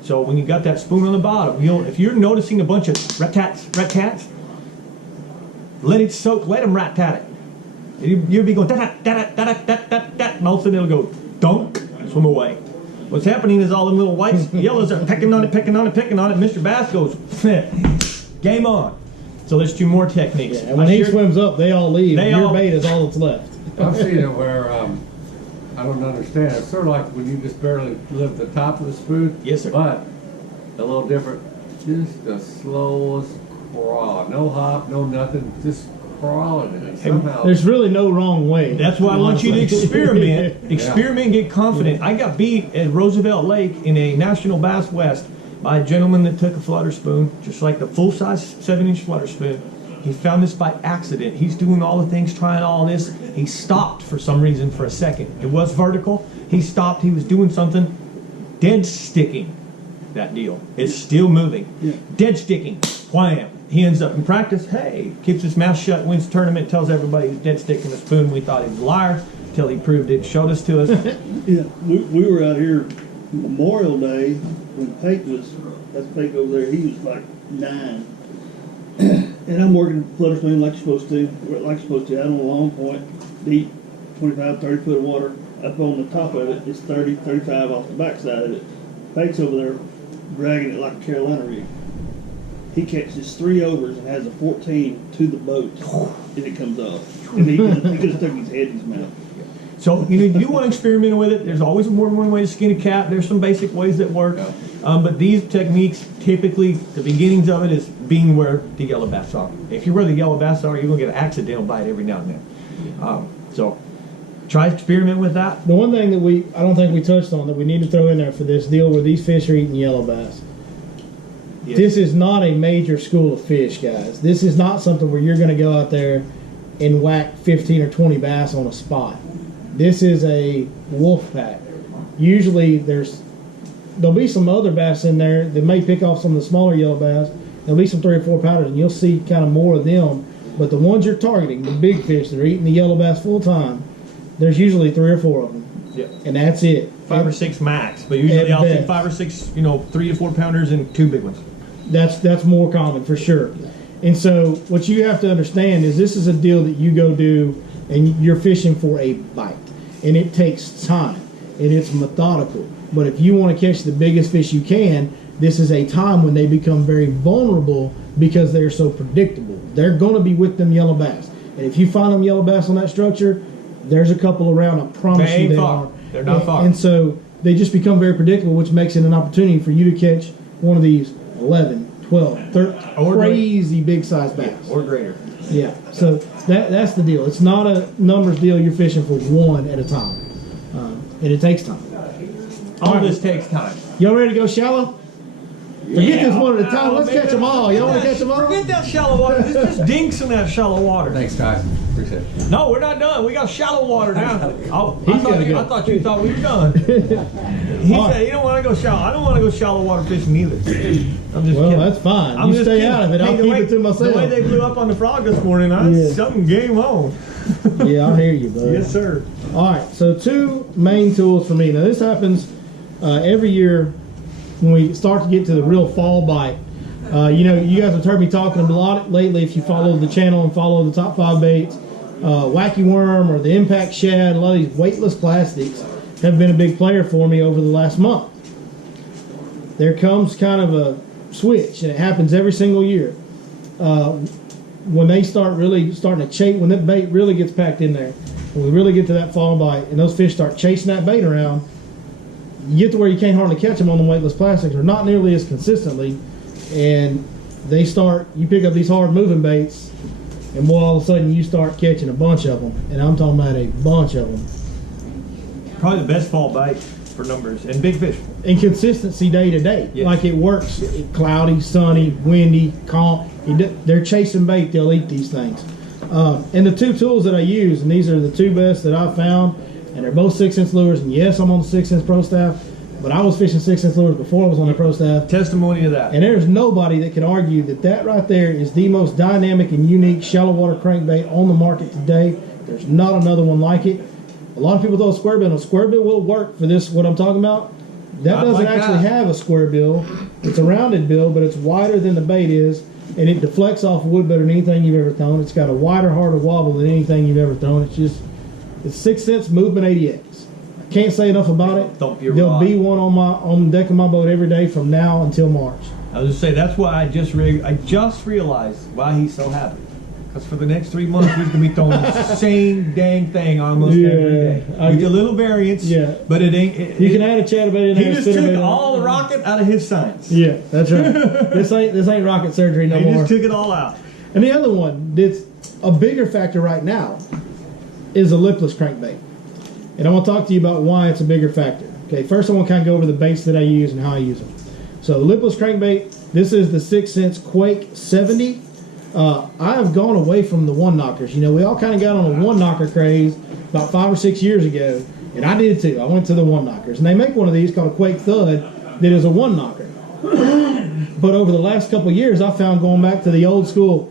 So when you got that spoon on the bottom, if you're noticing a bunch of rat-tats, let it soak, let them rat-tat it. You'll be going da-da-da-da-da-da-da-da, and all of a sudden it'll go dunk and swim away. What's happening is all the little whites, yellows are pecking on it, pecking on it, pecking on it. Mr. Bass goes, game on. So there's 2 more techniques. Yeah, and when he swims up, they all leave. Your bait is all that's left. I've seen it where I don't understand. It's sort of like when you just barely lift the top of the spoon. Yes, sir. But a little different. Just the slowest crawl. No hop, no nothing. Just crawling in it somehow. There's really no wrong way. That's why I want you to experiment. Experiment, get confident. I got beat at Roosevelt Lake in a National Bass West by a gentleman that took a flutter spoon, just like the full-size 7-inch flutter spoon. He found this by accident. He's doing all the things, trying all this. He stopped for some reason for a second. It was vertical. He stopped. He was doing something. Dead sticking that deal. It's still moving. Yeah. Dead sticking. Wham. He ends up in practice. Hey, keeps his mouth shut, wins the tournament, tells everybody he's dead sticking the spoon. We thought he was a liar until he proved it, showed us to us. Yeah, we were out here Memorial Day when Pate was, that's Pate over there, he was like 9. And I'm working flutter spoon like you're supposed to, out on a long point, deep, 25, 30 foot of water. Up on the top of it, it's 30, 35 off the backside of it. Pate's over there dragging it like a Carolina rig. He catches 3 overs and has a 14 to the boat, and it comes off. And he just stuck his head in his mouth. So you want to experiment with it. There's always more than one way to skin a cat. There's some basic ways that work. But these techniques, typically, the beginnings of it is being where the yellow bass are. If you're where the yellow bass are, you're going to get an accidental bite every now and then. So try to experiment with that. The one thing that I don't think we touched on that we need to throw in there for this deal where these fish are eating yellow bass. Yes. This is not a major school of fish, guys. This is not something where you're going to go out there and whack 15 or 20 bass on a spot. This is a wolf pack. Usually there'll be some other bass in there that may pick off some of the smaller yellow bass. There'll be some 3 or 4 pounders, and you'll see kind of more of them. But the ones you're targeting, the big fish that are eating the yellow bass full time, there's usually 3 or 4 of them. Yep. And that's it. 5 or 6 max, but usually I'll see 5 or 6, 3 to 4 pounders and 2 big ones. That's more common for sure. And so what you have to understand is this is a deal that you go do, and you're fishing for a bite. And it takes time, and it's methodical. But if you want to catch the biggest fish you can, this is a time when they become very vulnerable because they're so predictable. They're going to be with them yellow bass. And if you find them yellow bass on that structure, there's a couple around, I promise you they are. They're not far. And so they just become very predictable, which makes it an opportunity for you to catch one of these 11, 12, 13 crazy big size bass. Yeah, or greater. Yeah, so that's the deal. It's not a numbers deal. You're fishing for one at a time, and it takes time. All this takes time. Y'all ready to go shallow? Forget this one at a time. Let's catch them all. Y'all want to catch them all? Forget that shallow water. This just dinks in that shallow water. Thanks, guys. Appreciate it. No, we're not done. We got shallow water now. I thought you thought we were done. He said, "You don't want to go shallow." I don't want to go shallow water fishing either. I'm just kidding. That's fine. You stay out of it. I'll keep it to myself. The way they blew up on the frog this morning, something game on. Yeah, I hear you, bud. Yes, sir. All right, so 2 main tools for me. Now, this happens every year when we start to get to the real fall bite. You guys have heard me talking a lot lately. If you follow the channel and follow the top 5 baits, wacky worm or the impact shad, a lot of these weightless plastics have been a big player for me over the last month. There comes kind of a switch, and it happens every single year. When they start really starting to chase, when that bait really gets packed in there, when we really get to that fall bite, and those fish start chasing that bait around, you get to where you can't hardly catch them on the weightless plastics, or not nearly as consistently, and they start, you pick up these hard moving baits, and boy, all of a sudden you start catching a bunch of them, and I'm talking about a bunch of them. Probably the best fall bite for numbers and big fish. And consistency day to day. Yes. Like it works, cloudy, sunny, windy, calm. They're chasing bait, they'll eat these things. And the two tools that I use, and these are the two best that I've found, and they're both 6-inch lures. And yes, I'm on the 6-inch pro staff, but I was fishing 6-inch lures before I was on the pro staff. Testimony of that. And there's nobody that can argue that that right there is the most dynamic and unique shallow water crankbait on the market today. There's not another one like it. A lot of people throw a square bill. A square bill will work for this, what I'm talking about. That Not doesn't like actually that. have a square bill. It's a rounded bill, but it's wider than the bait is, and it deflects off wood better than anything you've ever thrown. It's got a wider, harder wobble than anything you've ever thrown. It's 6 cents movement 80X. I can't say enough about it. Don't be a There'll rod. be one on the deck of my boat every day from now until March. I was just say that's why I just realized why he's so happy. Because for the next 3 months we're gonna be throwing the same dang thing almost every day. We get a little variance, Yeah. but it ain't. You can add a chatterbait in He there. just spinnerbait took in all there. the rocket out of his science. Yeah, that's right. This ain't rocket surgery no He more. just took it all out. And the other one that's a bigger factor right now is a lipless crankbait. And I want to talk to you about why it's a bigger factor. Okay, first I want to kind of go over the baits that I use and how I use them. So lipless crankbait, this is the 6-inch Quake 70. I have gone away from the one knockers. You know, we all kind of got on a one knocker craze about 5 or 6 years ago, and I did too. I went to the one knockers, and they make one of these called a Quake Thud that is a one knocker. But over the last couple of years, I found going back to the old school,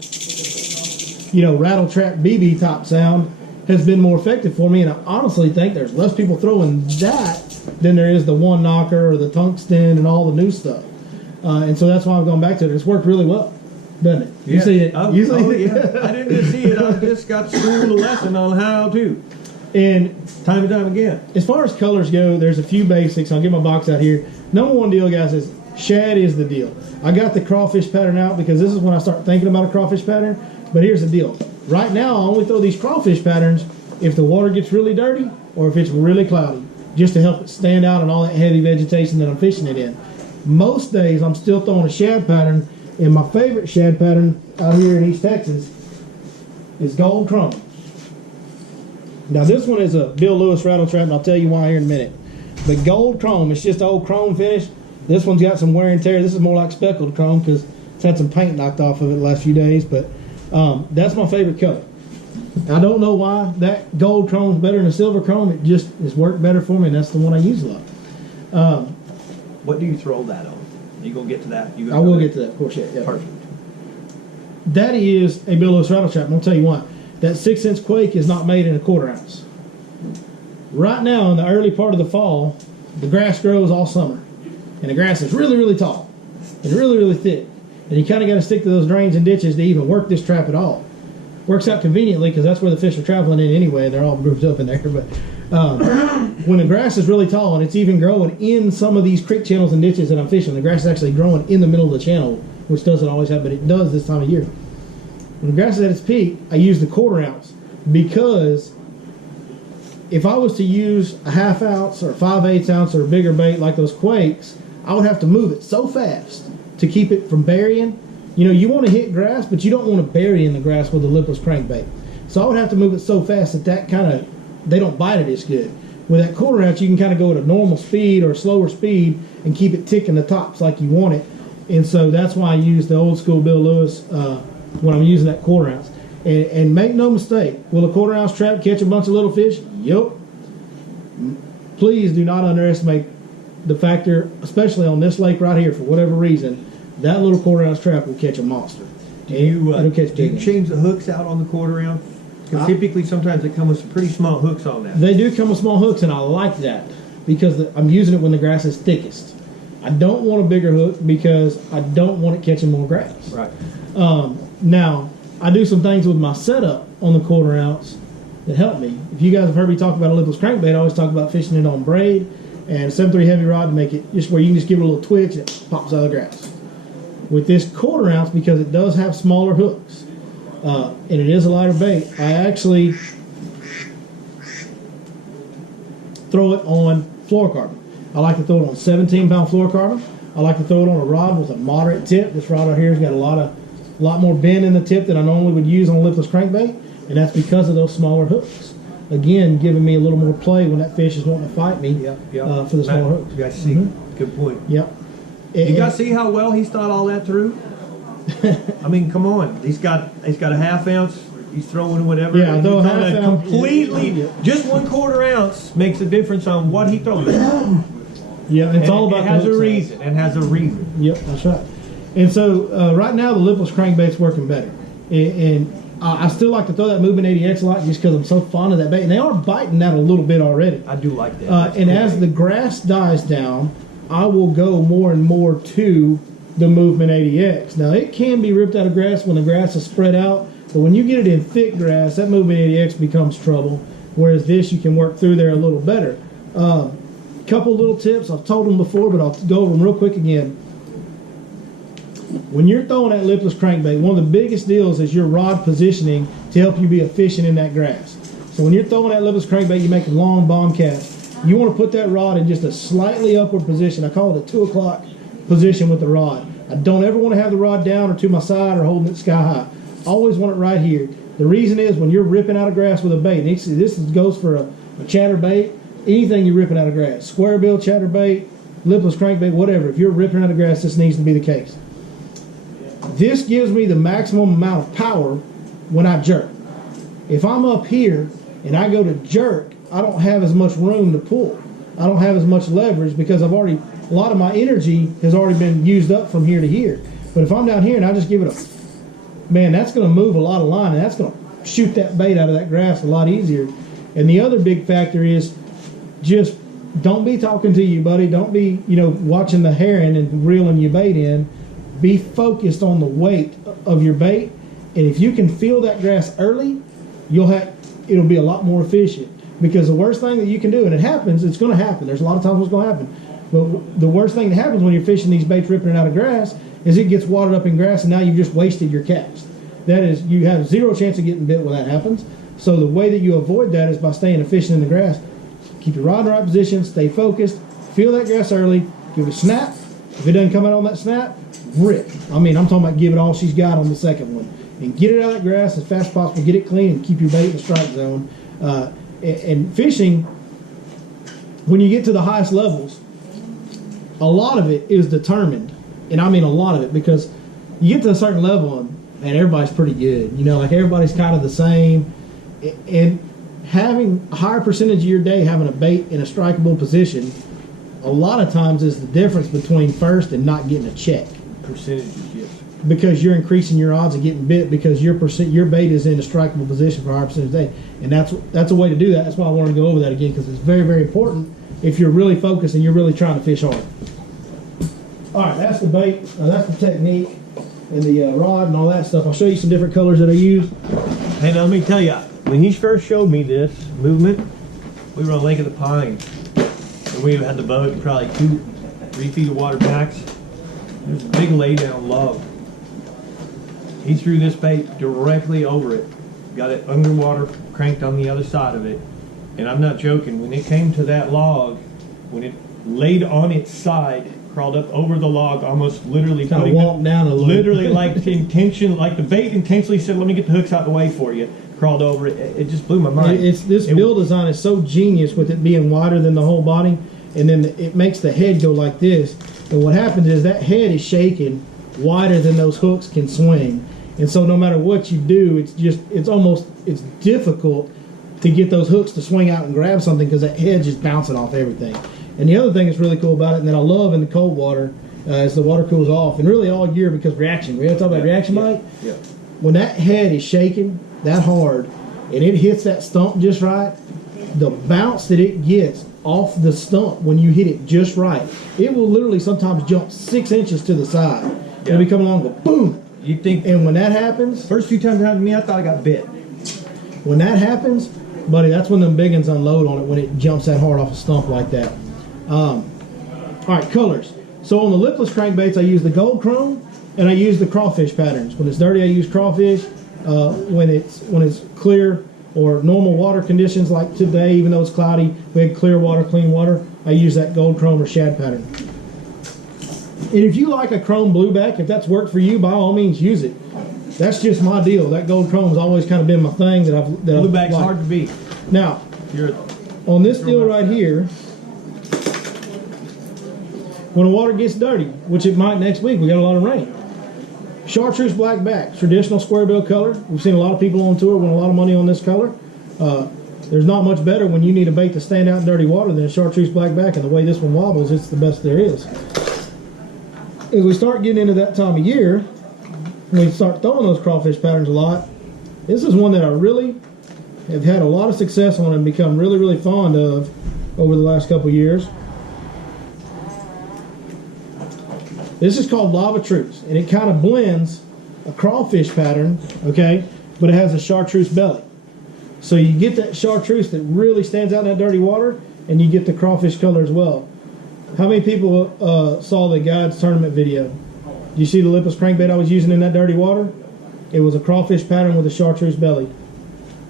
you know, rattle trap BB top sound has been more effective for me, and I honestly think there's less people throwing that than there is the one knocker or the tungsten and all the new stuff. And so that's why I've gone back to it. It's worked really well, doesn't it? You see it? Oh, You see it? yeah. I didn't just see it. I just got schooled a lesson on how to. And Time and time again. as far as colors go, there's a few basics. I'll get my box out here. Number one deal, guys, is shad is the deal. I got the crawfish pattern out because this is when I start thinking about a crawfish pattern. But here's the deal. Right now, I only throw these crawfish patterns if the water gets really dirty or if it's really cloudy, just to help it stand out in all that heavy vegetation that I'm fishing it in. Most days, I'm still throwing a shad pattern, and my favorite shad pattern out here in East Texas is gold chrome. Now, this one is a Bill Lewis rattle trap, and I'll tell you why here in a minute. But gold chrome, it's just old chrome finish. This one's got some wear and tear. This is more like speckled chrome because it's had some paint knocked off of it the last few days, but that's my favorite color. I don't know why that gold chrome is better than the silver chrome. It just has worked better for me, and that's the one I use a lot. What do you throw that on? You gonna get to that? I will get to that, of course, yeah. Perfect. That is a Bill Lewis rattle trap, and I'll tell you why. That 6-inch Quake is not made in a 1/4 ounce. Right now, in the early part of the fall, the grass grows all summer, and the grass is really, really tall and really, really thick. And you kind of got to stick to those drains and ditches to even work this trap at all. Works out conveniently because that's where the fish are traveling in anyway. They're all grouped up in there. But when the grass is really tall and it's even growing in some of these creek channels and ditches that I'm fishing, the grass is actually growing in the middle of the channel, which doesn't always happen, but it does this time of year. When the grass is at its peak, I use the 1/4 ounce because if I was to use a 1/2 ounce or 5/8 ounce or a bigger bait like those Quakes, I would have to move it so fast to keep it from burying. You know, you want to hit grass, but you don't want to bury in the grass with a lipless crankbait. So I would have to move it so fast that kind of, they don't bite it as good. With that 1/4 ounce, you can kind of go at a normal speed or a slower speed and keep it ticking the tops like you want it. And so that's why I use the old school Bill Lewis when I'm using that 1/4 ounce. And make no mistake, will a 1/4 ounce trap catch a bunch of little fish? Yep. Please do not underestimate the factor, especially on this lake right here, for whatever reason, that little 1/4 ounce trap will catch a monster. It'll catch Do you big ones. change the hooks out on the 1/4 ounce? Because typically sometimes they come with some pretty small hooks on that. They do come with small hooks, and I like that because I'm using it when the grass is thickest. I don't want a bigger hook because I don't want it catching more grass. Right. Now, I do some things with my setup on the quarter ounce that helped me. If you guys have heard me talk about a lipless crankbait, I always talk about fishing it on braid and 7.3 heavy rod to make it just where you can just give it a little twitch and it pops out of the grass. With this quarter ounce, because it does have smaller hooks and it is a lighter bait, I actually throw it on fluorocarbon. I like to throw it on 17-pound fluorocarbon. I like to throw it on a rod with a moderate tip. This rod right here has got a lot more bend in the tip than I normally would use on a lipless crankbait, and that's because of those smaller hooks. Again, giving me a little more play when that fish is wanting to fight me for the smaller hooks. You guys see? Good point. Yep. You guys see how well he's thought all that through? I mean, come on. He's got a half ounce. He's throwing whatever. Yeah, though half ounce. Completely, just 1/4 ounce makes a difference on what he throws. Yeah, it's all about it has a reason. It has a reason. Yep, that's right. And so right now the lipless crankbait's working better, and I still like to throw that moving 80X a lot just because I'm so fond of that bait, and they are biting that a little bit already. I do like that. And cool. As the grass dies down, I will go more and more to the movement 80X. Now it can be ripped out of grass when the grass is spread out, but when you get it in thick grass, that movement 80X becomes trouble. Whereas this, you can work through there a little better. Couple little tips, I've told them before, but I'll go over them real quick again. When you're throwing that lipless crankbait, one of the biggest deals is your rod positioning to help you be efficient in that grass. So when you're throwing that lipless crankbait, you make a long bomb cast. You want to put that rod in just a slightly upward position. I call it a 2 o'clock position with the rod. I don't ever want to have the rod down or to my side or holding it sky high. I always want it right here. The reason is when you're ripping out of grass with a bait, and this goes for a chatterbait, anything you're ripping out of grass, square bill, chatterbait, lipless crankbait, whatever. If you're ripping out of grass, this needs to be the case. This gives me the maximum amount of power when I jerk. If I'm up here and I go to jerk, I don't have as much room to pull. I don't have as much leverage because a lot of my energy has already been used up from here to here. But if I'm down here and I just give it man, that's going to move a lot of line, and that's going to shoot that bait out of that grass a lot easier. And the other big factor is just don't be talking to you, buddy. Don't be, watching the herring and reeling your bait in. Be focused on the weight of your bait, and if you can feel that grass early, it'll be a lot more efficient. Because the worst thing that you can do, and it's going to happen. There's a lot of times what's going to happen. But the worst thing that happens when you're fishing these baits ripping it out of grass is it gets watered up in grass, and now you've just wasted your cast. That is, you have zero chance of getting bit when that happens. So the way that you avoid that is by staying efficient in the grass. Keep your rod in the right position, stay focused, feel that grass early, give it a snap. If it doesn't come out on that snap, rip. I'm talking about give it all she's got on the second one. And get it out of that grass as fast as possible, get it clean, and keep your bait in the strike zone. And fishing, when you get to the highest levels, a lot of it is determined. And I mean a lot of it, because you get to a certain level and everybody's pretty good. Like everybody's kind of the same. And having a higher percentage of your day having a bait in a strikeable position, a lot of times is the difference between first and not getting a check. Percentages, yes. Because you're increasing your odds of getting bit because your bait is in a strikeable position for a higher percentage of the day. And that's a way to do that. That's why I wanted to go over that again, because it's very, very important if you're really focused and you're really trying to fish hard. All right, that's the bait, that's the technique, and the rod and all that stuff. I'll show you some different colors that I use. Hey, now let me tell you, when he first showed me this movement, we were on Lake of the Pines, and we had the boat probably 2-3 feet of water max. There's a big laydown log. He threw this bait directly over it, got it underwater, cranked on the other side of it, and I'm not joking, when it came to that log, when it laid on its side, crawled up over the log, almost literally kind of walked down a little. Literally, like the bait intentionally said, "Let me get the hooks out of the way for you." Crawled over it. It just blew my mind. This build design is so genius with it being wider than the whole body, and then it makes the head go like this. And what happens is that head is shaking wider than those hooks can swing, and so no matter what you do, it's difficult to get those hooks to swing out and grab something because that head's just bouncing off everything. And the other thing that's really cool about it, and that I love in the cold water, as the water cools off, and really all year because reaction. We have to talk about reaction bite. Yeah. When that head is shaking that hard and it hits that stump just right, the bounce that it gets off the stump when you hit it just right, it will literally sometimes jump 6 inches to the side. It'll be coming along, go boom. You think? And when that happens, First few times it happened to me, I thought I got bit. When that happens, buddy, that's when them big ones unload on it, when it jumps that hard off a stump like that. All right, colors. So on the lipless crankbaits, I use the gold chrome and I use the crawfish patterns. When it's dirty, I use crawfish. When it's clear or normal water conditions like today, even though it's cloudy, we had clear water, clean water, I use that gold chrome or shad pattern. And if you like a chrome blueback, if that's worked for you, by all means use it. That's just my deal. That gold chrome has always kind of been my thing that I've Blueback's hard to beat. Now, on this deal right here, when the water gets dirty, which it might next week, we got a lot of rain. Chartreuse black back, traditional square bill color. We've seen a lot of people on tour win a lot of money on this color. There's not much better when you need a bait to stand out in dirty water than a chartreuse black back, and the way this one wobbles, it's the best there is. As we start getting into that time of year, when we start throwing those crawfish patterns a lot, this is one that I really have had a lot of success on and become really, really fond of over the last couple of years. This is called Lava Truce, and it kind of blends a crawfish pattern, okay, but it has a chartreuse belly. So you get that chartreuse that really stands out in that dirty water, and you get the crawfish color as well. How many people saw the guides tournament video? You see the lipless crankbait I was using in that dirty water? It was a crawfish pattern with a chartreuse belly.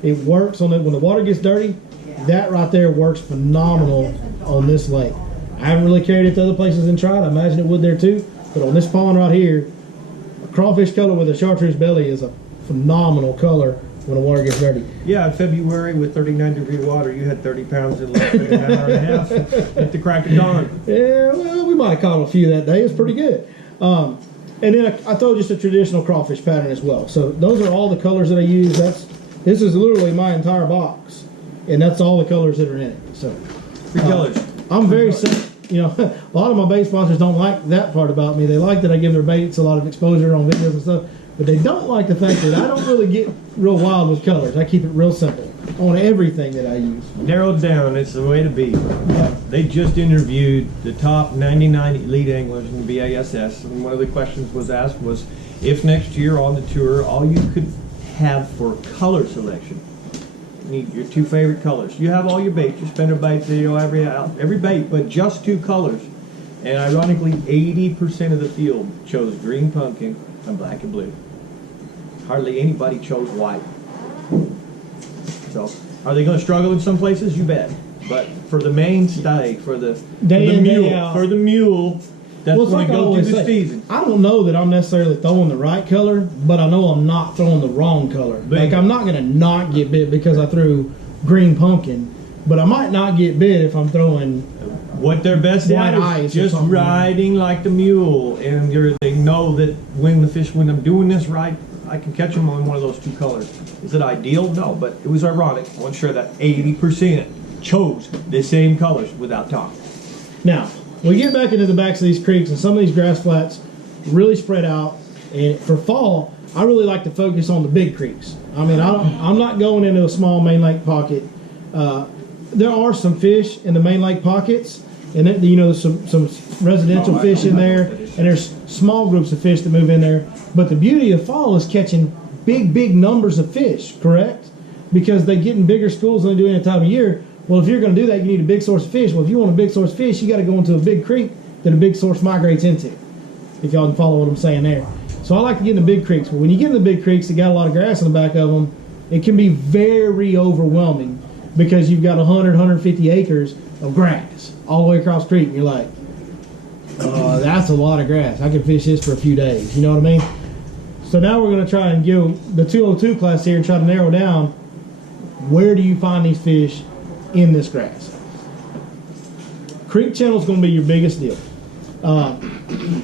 It works on it when the water gets dirty. That right there works phenomenal on this lake. I haven't really carried it to other places and tried. I imagine it would there too. But on this pond right here, a crawfish color with a chartreuse belly is a phenomenal color when the water gets dirty. Yeah, in February with 39-degree water, you had 30 pounds in less than an hour and a half at the crack of dawn. Yeah, well, we might have caught a few that day. It's pretty good. And then I throw just a traditional crawfish pattern as well. So those are all the colors that I use. This is literally my entire box, and that's all the colors that are in it. So Three colors. I'm very you know, a lot of my bait sponsors don't like that part about me. They like that I give their baits a lot of exposure on videos and stuff, but they don't like the fact that I don't really get real wild with colors. I keep it real simple on everything that I use. Narrowed down, it's the way to be. They just interviewed the top 99 elite anglers in the BASS, and one of the questions was asked was, if next year on the tour, all you could have for color selection, you need your two favorite colors. You have all your baits, your spinner baits, you know, every bait, but just two colors. And ironically, 80% of the field chose green pumpkin and black and blue. Hardly anybody chose white. So, are they going to struggle in some places? You bet. But for the mainstay, for the mule, that's Well, going to go through the season. I don't know that I'm necessarily throwing the right color, but I know I'm not throwing the wrong color. Like, I'm not going to not get bit because I threw green pumpkin, but I might not get bit if I'm throwing what they're best white at ice is just riding like the mule, and they know that when I'm doing this right, I can catch them on one of those two colors. Is it ideal? No, but it was ironic. I want to share that 80% chose the same colors without talking. Now, we get back into the backs of these creeks, and some of these grass flats really spread out. And for fall, I really like to focus on the big creeks. I mean, I'm not going into a small main lake pocket. There are some fish in the main lake pockets, and you know, some residential fish in there, and there's small groups of fish that move in there. But the beauty of fall is catching big numbers of fish, correct? Because they get in bigger schools than they do any time of year. Well, if you're going to do that, you need a big source of fish. Well, if you want a big source of fish, you got to go into a big creek that a big source migrates into, if y'all can follow what I'm saying there. So I like to get in the big creeks. But when you get in the big creeks that got a lot of grass in the back of them, it can be very overwhelming because you've got 100, 150 acres of grass all the way across the creek. And you're like, that's a lot of grass. I can fish this for a few days. You know what I mean? So now we're going to try and give the 202 class here and try to narrow down where do you find these fish in this grass. Creek channel is going to be your biggest deal.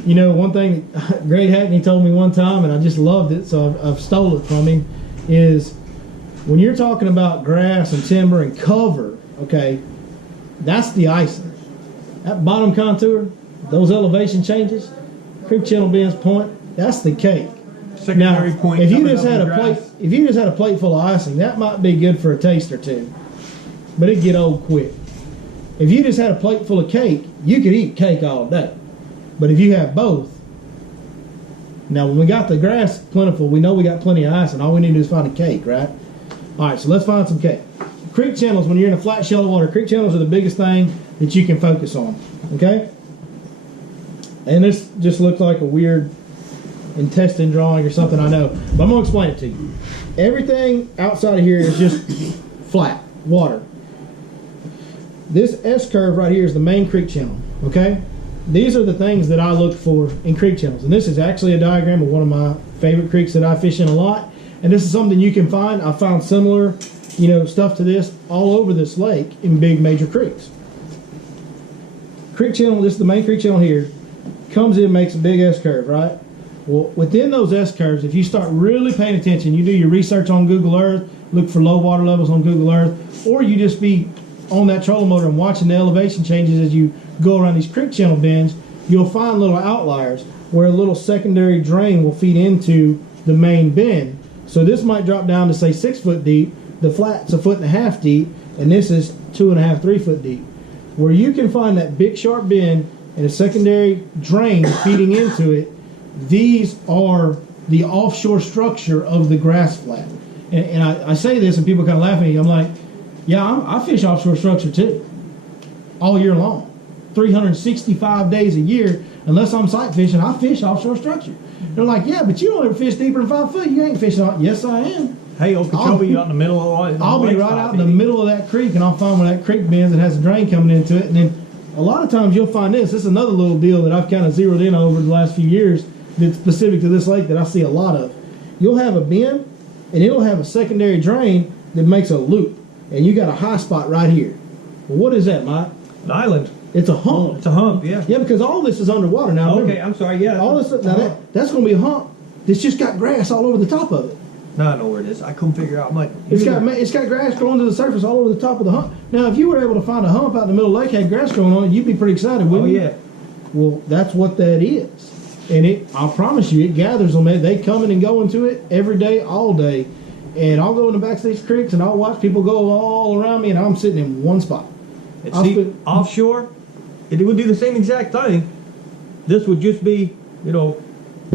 You know, one thing Greg Hackney told me one time, and I just loved it, so I've stole it from him, is when you're talking about grass and timber and cover, okay, that's the icing. That bottom contour, those elevation changes, creek channel bends point, that's the cake. Secondary now, point. If you just had a plate full of icing, that might be good for a taste or two, but it'd get old quick. If you just had a plate full of cake, you could eat cake all day. But if you have both, now when we got the grass plentiful, we know we got plenty of ice, and all we need to do is find a cake, right? All right, so let's find some K. Creek channels, when you're in a flat, shallow water, creek channels are the biggest thing that you can focus on, okay? And this just looks like a weird intestine drawing or something, I know, but I'm gonna explain it to you. Everything outside of here is just flat water. This S curve right here is the main creek channel, okay? These are the things that I look for in creek channels, and this is actually a diagram of one of my favorite creeks that I fish in a lot, and this is something you can find. I found similar, you know, stuff to this all over this lake in big major creeks. Creek channel, this is the main creek channel here, comes in, makes a big S curve, right? Well, within those S curves, if you start really paying attention, you do your research on Google Earth, look for low water levels on Google Earth, or you just be on that trolling motor and watching the elevation changes as you go around these creek channel bends, you'll find little outliers where a little secondary drain will feed into the main bend. So this might drop down to say 6 foot deep, the flat's 1.5 foot deep, and this is 2.5, 3 foot deep. Where you can find that big sharp bend and a secondary drain feeding into it, these are the offshore structure of the grass flat. And I say this and people kind of laugh at me. I'm like, yeah, I fish offshore structure too, all year long. 365 days a year, unless I'm sight fishing, I fish offshore structure. They're like, yeah, but you don't ever fish deeper than 5 foot. You ain't fishing. Yes, I am. Hey, Okeechobee, out in the middle of all. I'll be right out in the middle of that creek, and I'll find where that creek bends that has a drain coming into it. And then a lot of times you'll find this. This is another little deal that I've kind of zeroed in over the last few years that's specific to this lake that I see a lot of. You'll have a bend, and it'll have a secondary drain that makes a loop, and you got a high spot right here. Well, what is that, Mike? An island. It's a hump. It's a hump, yeah. Yeah, because all this is underwater now. Okay, I'm sorry, yeah. All this, now that's going to be a hump that's just got grass all over the top of it. Now I know where it is. I couldn't figure out much. It's got grass growing to the surface all over the top of the hump. Now, if you were able to find a hump out in the middle of the lake had grass growing on it, you'd be pretty excited, wouldn't you? Oh, yeah. Well, that's what that is. And I promise you, it gathers them. They come in and go into it every day, all day. And I'll go in the backs of these creeks and I'll watch people go all around me, and I'm sitting in one spot. And see, offshore, it would do the same exact thing. This would just be,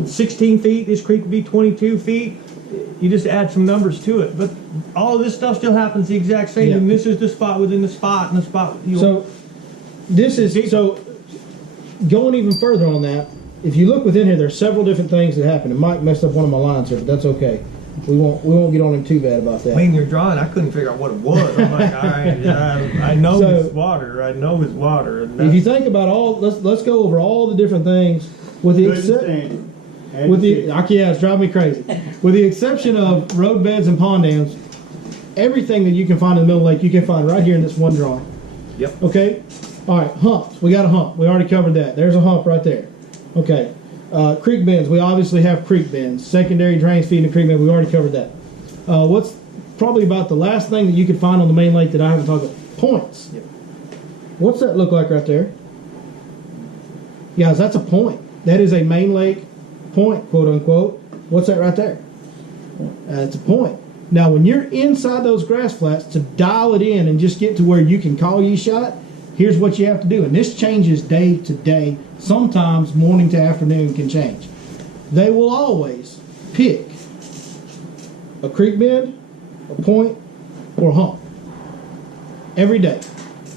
16 feet. This creek would be 22 feet. You just add some numbers to it. But all of this stuff still happens the exact same. Yeah. And this is the spot within the spot and the spot. So going even further on that, if you look within here, there's several different things that happen. And Mike messed up one of my lines here, but that's okay. We won't get on him too bad about that. When you're drawing, I couldn't figure out what it was. I'm like, I know it's water. I know it's water. And if you think about let's go over all the different things with the exception. It's driving me crazy. With the exception of road beds and pond dams, everything that you can find in the middle of the lake, you can find right here in this one drawing. Yep. Okay. All right. Humps. We got a hump. We already covered that. There's a hump right there. Okay. Creek bends. We obviously have creek bends. Secondary drains feeding the creek bend. We already covered that. What's probably about the last thing that you could find on the main lake that I haven't talked about? Points. Yep. What's that look like right there? Guys, that's a point. That is a main lake point, quote unquote. What's that right there? It's a point. Now, when you're inside those grass flats, to dial it in and just get to where you can call your shot, here's what you have to do. And this changes day to day. Sometimes morning to afternoon can change. They will always pick a creek bend, a point, or a hump. Every day.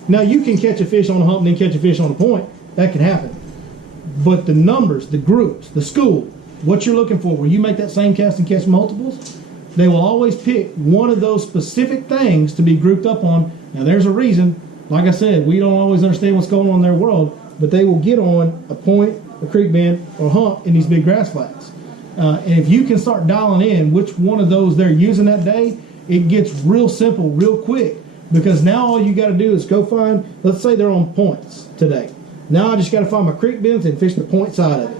Now, you can catch a fish on a hump and then catch a fish on a point. That can happen. But the numbers, the groups, the school, what you're looking for, where you make that same cast and catch multiples, they will always pick one of those specific things to be grouped up on. Now, there's a reason. Like I said, we don't always understand what's going on in their world, but they will get on a point, a creek bend, or a hump in these big grass flats. And if you can start dialing in which one of those they're using that day, it gets real simple real quick, because now all you got to do is go find, let's say they're on points today. Now I just got to find my creek bends and fish the point side of it.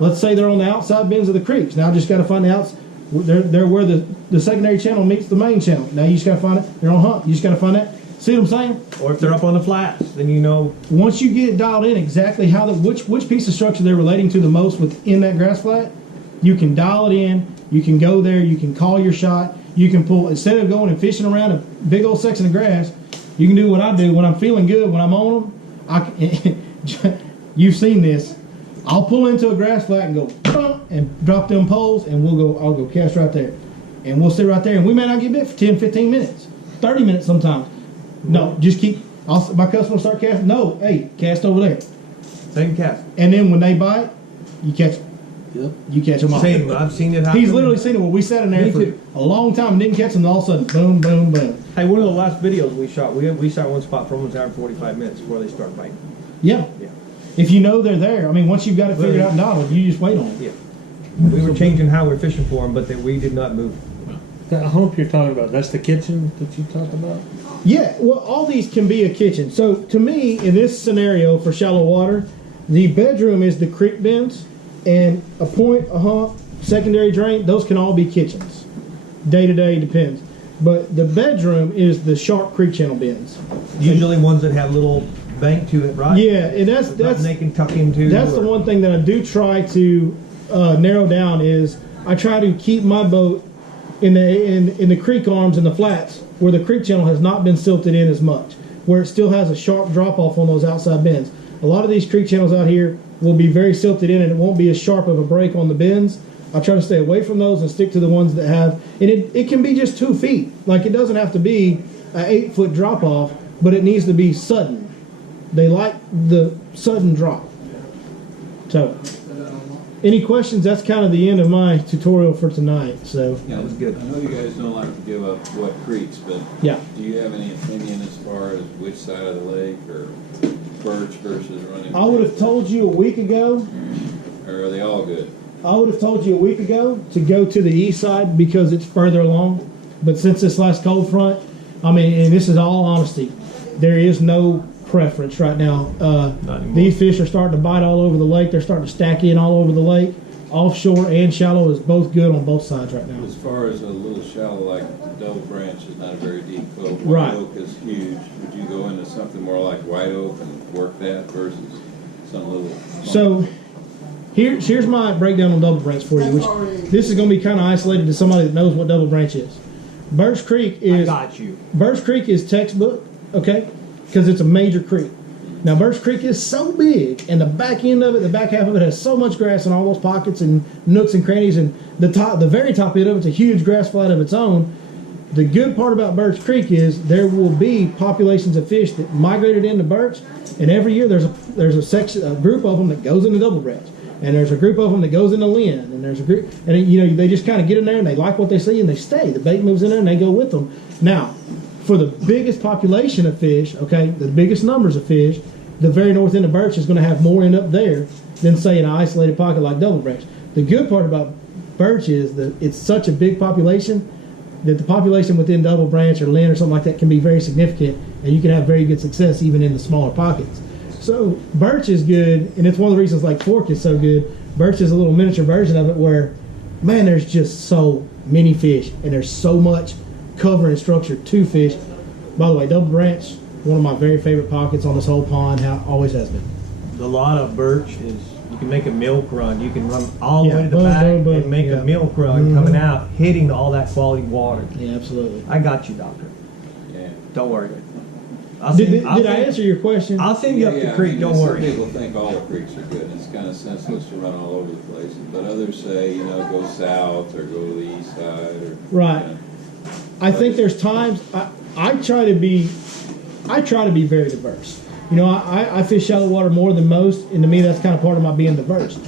Let's say they're on the outside bends of the creeks. Now I just got to find the outs. They're where the secondary channel meets the main channel. Now you just got to find it. They're on hump. You just got to find that. See what I'm saying? Or if they're up on the flats, then you know. Once you get it dialed in exactly how which piece of structure they're relating to the most within that grass flat, you can dial it in. You can go there. You can call your shot. You can pull, instead of going and fishing around a big old section of grass, you can do what I do when I'm feeling good. When I'm on them, you've seen this. I'll pull into a grass flat and go and drop them poles, and I'll go cast right there. and we'll sit right there, and we may not get bit for 10, 15 minutes, 30 minutes sometimes. No, just keep. My customers start casting. No, hey, cast over there. Same cast. And then when they bite, you catch them. Yep. You catch them off. Same. I've seen it happen. He's literally seen it where we sat in there Me for too. a long time and didn't catch them, and all of a sudden, boom, boom, boom. Hey, one of the last videos we shot, we shot one spot for almost an hour and 45 minutes before they start biting. Yeah. Yeah. If you know they're there, I mean, once you've got it figured out and dialed, you just wait on it. Yeah. We were changing how we're fishing for them, but we did not move. I hope you're talking about, that's the kitchen that you talked about? Yeah, well, all these can be a kitchen. So to me, in this scenario for shallow water, the bedroom is the creek bins, and a point, a hump, secondary drain, those can all be kitchens. Day to day depends. But the bedroom is the sharp creek channel bins. Usually ones that have little bank to it, right? Yeah, and that's they can tuck into. that's the one thing that I do try to narrow down is I try to keep my boat in the creek arms and the flats where the creek channel has not been silted in as much, where it still has a sharp drop off on those outside bends. A lot of these creek channels out here will be very silted in, and it won't be as sharp of a break on the bends. I try to stay away from those and stick to the ones that have, and it can be just 2 feet. Like, it doesn't have to be an 8-foot drop off, but it needs to be sudden. They like the sudden drop. So, any questions? That's kind of the end of my tutorial for tonight. So, Yeah, That was good. I know you guys don't like to give up wet creeks, but yeah. do you have any opinion as far as which side of the lake, or birch versus running? I would have told you a week ago. Or are they all good? I would have told you a week ago to go to the east side because it's further along. But since this last cold front, I mean, and this is all honesty, there is no preference right now. These fish are starting to bite all over the lake. They're starting to stack in all over the lake. Offshore and shallow is both good on both sides right now. As far as a little shallow, like Double Branch is not a very deep cove. Right. White Oak is huge. Would you go into something more like White Oak and work that versus something a little? So here's my breakdown on Double Branch for you. Which this is going to be kind of isolated to somebody that knows what Double Branch is. Birch Creek is Birch Creek is textbook, okay, because it's a major creek. Now Birch Creek is so big, and the back end of it, the back half of it, has so much grass in all those pockets and nooks and crannies, and the very top end of it's a huge grass flat of its own. The good part about Birch Creek is there will be populations of fish that migrated into Birch, and every year there's a group of them that goes into Double Branch, and there's a group of them that goes into Lynn, and there's a group, and they just kind of get in there and they like what they see and they stay. The bait moves in there and they go with them. Now, for the biggest population of fish, okay, the biggest numbers of fish, the very north end of Birch is going to have more end up there than, say, in an isolated pocket like Double Branch. The good part about Birch is that it's such a big population that the population within Double Branch or Lynn or something like that can be very significant, and you can have very good success even in the smaller pockets. So Birch is good, and it's one of the reasons Lake Fork is so good. Birch is a little miniature version of it where, man, there's just so many fish, and there's so much cover and structure to fish. By the way, Double Branch, one of my very favorite pockets on this whole pond, always has been. The lot of Birch is, you can make a milk run. You can run all the way to the boom, back boom, boom. and make Yeah. a milk run coming out, hitting all that quality water. Yeah, absolutely. I got you, doctor. Yeah. Don't worry. Did I answer your question? I'll send you up the creek, don't worry. Some people think all the creeks are good. It's kind of senseless to run all over the place. But others say, go south or go to the east side. Or, Right. I think there's times I try to be very diverse. I fish shallow water more than most, and to me that's kind of part of my being diverse.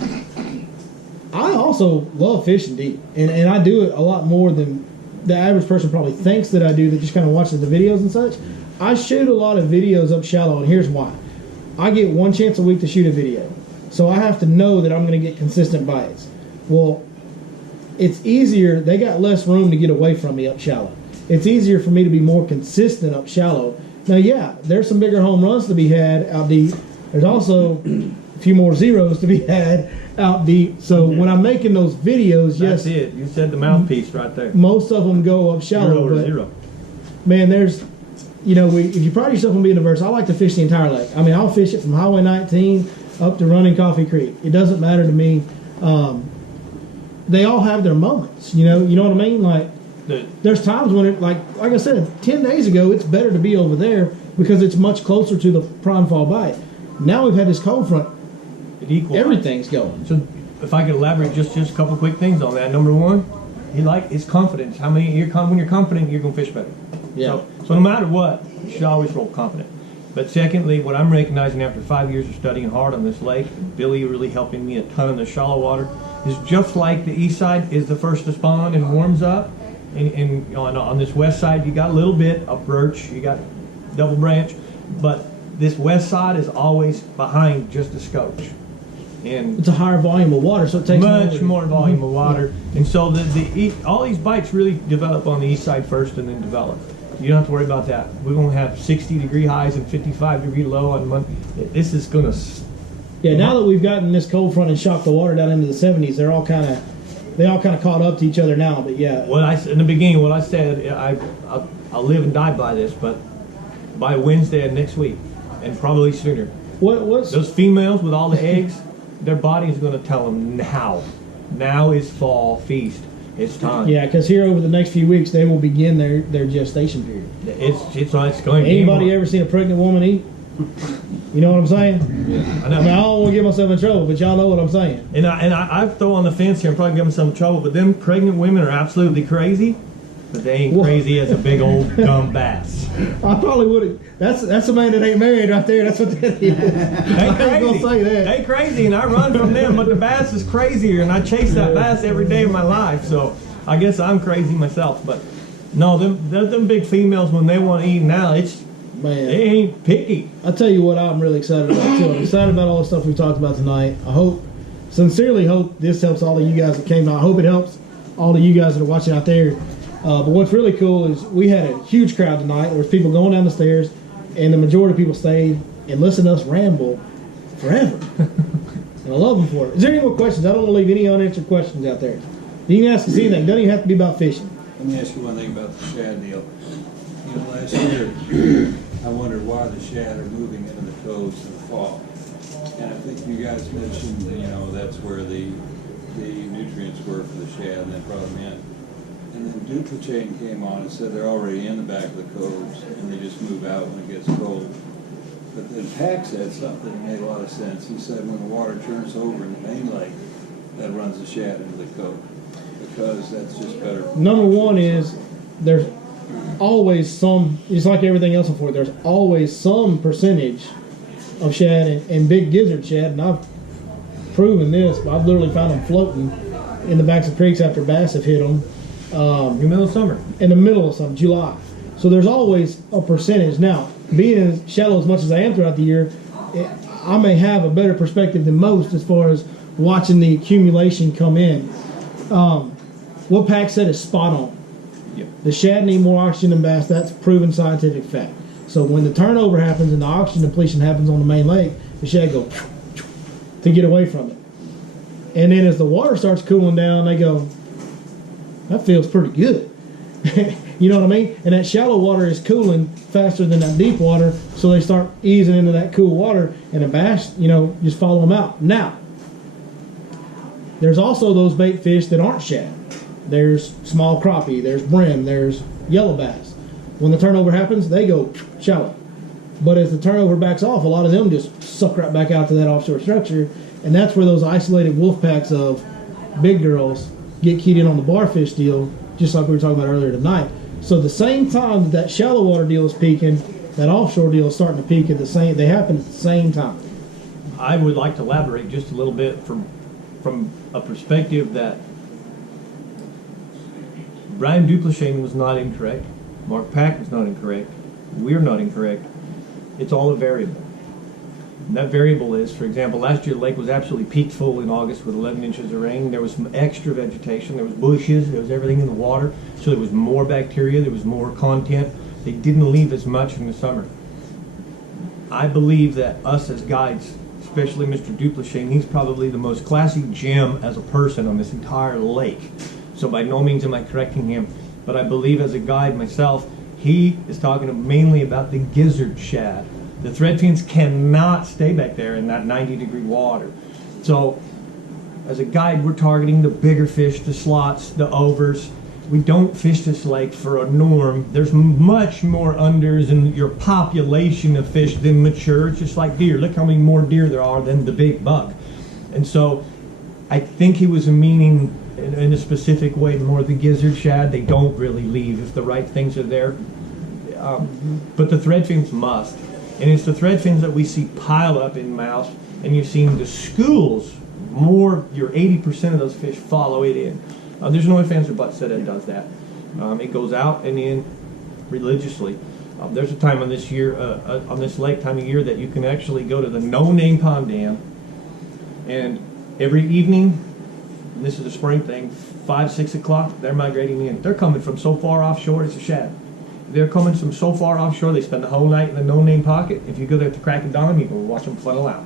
I also love fishing deep, and I do it a lot more than the average person probably thinks that I do, that just kind of watches the videos and such. I shoot a lot of videos up shallow, and here's why. I get one chance a week to shoot a video, so I have to know that I'm going to get consistent bites. Well, it's easier. They got less room to get away from me up shallow. It's easier for me to be more consistent up shallow. Now, yeah, there's some bigger home runs to be had out deep. There's also a few more zeros to be had out deep. So when I'm making those videos, That's yes, it. You said the mouthpiece right there. most of them go up shallow. 0 or But 0. man, there's, if you pride yourself on being diverse, I like to fish the entire lake. I mean, I'll fish it from Highway 19 up to Running Coffee Creek. It doesn't matter to me. They all have their moments. You know what I mean? Like, there's times when like I said, 10 days ago, it's better to be over there because it's much closer to the prime fall bite. Now we've had this cold front. It equals Everything's going. So if I could elaborate just a couple quick things on that. Number one, His confidence. When you're confident, you're gonna fish better. Yeah. So no matter what, you should always roll confident. But secondly, what I'm recognizing after 5 years of studying hard on this lake, and Billy really helping me a ton in the shallow water, is just like the east side is the first to spawn and warms up, and on this west side you got a little bit of birch, you got double branch, but this west side is always behind just a scotch. And It's a higher volume of water, so it takes much longer. more volume of water, and so all these bites really develop on the east side first and then develop. You don't have to worry about that. We're going to have 60-degree highs and 55-degree low on Monday. This is going to... Yeah, now that we've gotten this cold front and shocked the water down into the 70s, they all kind of caught up to each other now. But yeah, In the beginning, what I said, I'll live and die by this, but by Wednesday of next week, and probably sooner, those females with all the eggs, their body is going to tell them now is fall feast. It's time. Yeah, because here over the next few weeks they will begin their gestation period. It's going. Anybody ever seen a pregnant woman eat? You know what I'm saying? Yeah, I know. I mean, I don't want to get myself in trouble, but y'all know what I'm saying. And I throw on the fence here. I'm probably giving myself in trouble, but them pregnant women are absolutely crazy. But they ain't crazy as a big old dumb bass. I probably would have. That's a man that ain't married right there. That's what that is. They I ain't gonna say that. They crazy, and I run from them. But the bass is crazier, and I chase that bass every day of my life. So I guess I'm crazy myself. But no, them big females when they want to eat now, Man, they ain't picky. I'll tell you what I'm really excited about too. I'm excited about all the stuff we've talked about tonight. Sincerely hope this helps all of you guys that came out. I hope it helps all of you guys that are watching out there. But what's really cool is we had a huge crowd tonight. There was people going down the stairs, and the majority of people stayed and listened to us ramble forever. And I love them for it. Is there any more questions? I don't want to leave any unanswered questions out there. You can ask us anything. Doesn't even have to be about fishing. Let me ask you one thing about the shad deal. You know, last year, I wondered why the shad are moving into the coves in the fall. And I think you guys mentioned, that's where the nutrients were for the shad, and they brought them in. And then Duplichain came on and said they're already in the back of the coves, and they just move out when it gets cold. But then Pack said something that made a lot of sense. He said when the water turns over in the main lake, that runs the shad into the cove, because that's just better. Number one is there's always some, it's like everything else before, there's always some percentage of shad and big gizzard shad, and I've proven this. I've literally found them floating in the backs of creeks after bass have hit them. In the middle of summer. In the middle of summer, July. So there's always a percentage. Now, being as shallow as much as I am throughout the year, I may have a better perspective than most as far as watching the accumulation come in. What Pack said is spot on. Yep. The shad need more oxygen than bass. That's proven scientific fact. So when the turnover happens and the oxygen depletion happens on the main lake, the shad go to get away from it. And then as the water starts cooling down, they go, that feels pretty good. You know what I mean? And that shallow water is cooling faster than that deep water, so they start easing into that cool water, and the bass, just follow them out. Now, there's also those bait fish that aren't shad. There's small crappie, there's brim, there's yellow bass. When the turnover happens, they go shallow. But as the turnover backs off, a lot of them just suck right back out to that offshore structure, and that's where those isolated wolf packs of big girls get keyed in on the barfish deal, just like we were talking about earlier tonight. So the same time that shallow water deal is peaking, that offshore deal is starting to peak at they happen at the same time. I would like to elaborate just a little bit from a perspective that Brian Duplichain was not incorrect, Mark Pack was not incorrect, we're not incorrect. It's all a variable. And that variable is, for example, last year the lake was absolutely peaked full in August with 11 inches of rain. There was some extra vegetation. There was bushes. There was everything in the water. So there was more bacteria. There was more content. They didn't leave as much in the summer. I believe that us as guides, especially Mr. Duplichain, he's probably the most classy gem as a person on this entire lake. So by no means am I correcting him. But I believe as a guide myself, he is talking mainly about the gizzard shad. The thread fins cannot stay back there in that 90-degree water. So, as a guide, we're targeting the bigger fish, the slots, the overs. We don't fish this lake for a norm. There's much more unders in your population of fish than mature. It's just like deer. Look how many more deer there are than the big buck. And so, I think he was meaning in a specific way. More the gizzard shad, they don't really leave if the right things are there. But the threadfins must. And it's the threadfins that we see pile up in mouths, and you've seen the schools, your 80% of those fish follow it in. There's no ifs, ands, or buts that it does that. It goes out and in religiously. There's a time on this lake time of year that you can actually go to the no-name pond dam, and every evening, and this is a spring thing, 5, 6 o'clock, they're migrating in. They're coming from so far offshore, it's a shad. They're coming from so far offshore, they spend the whole night in the no-name pocket. If you go there at the crack of dawn, you can watch them funnel out.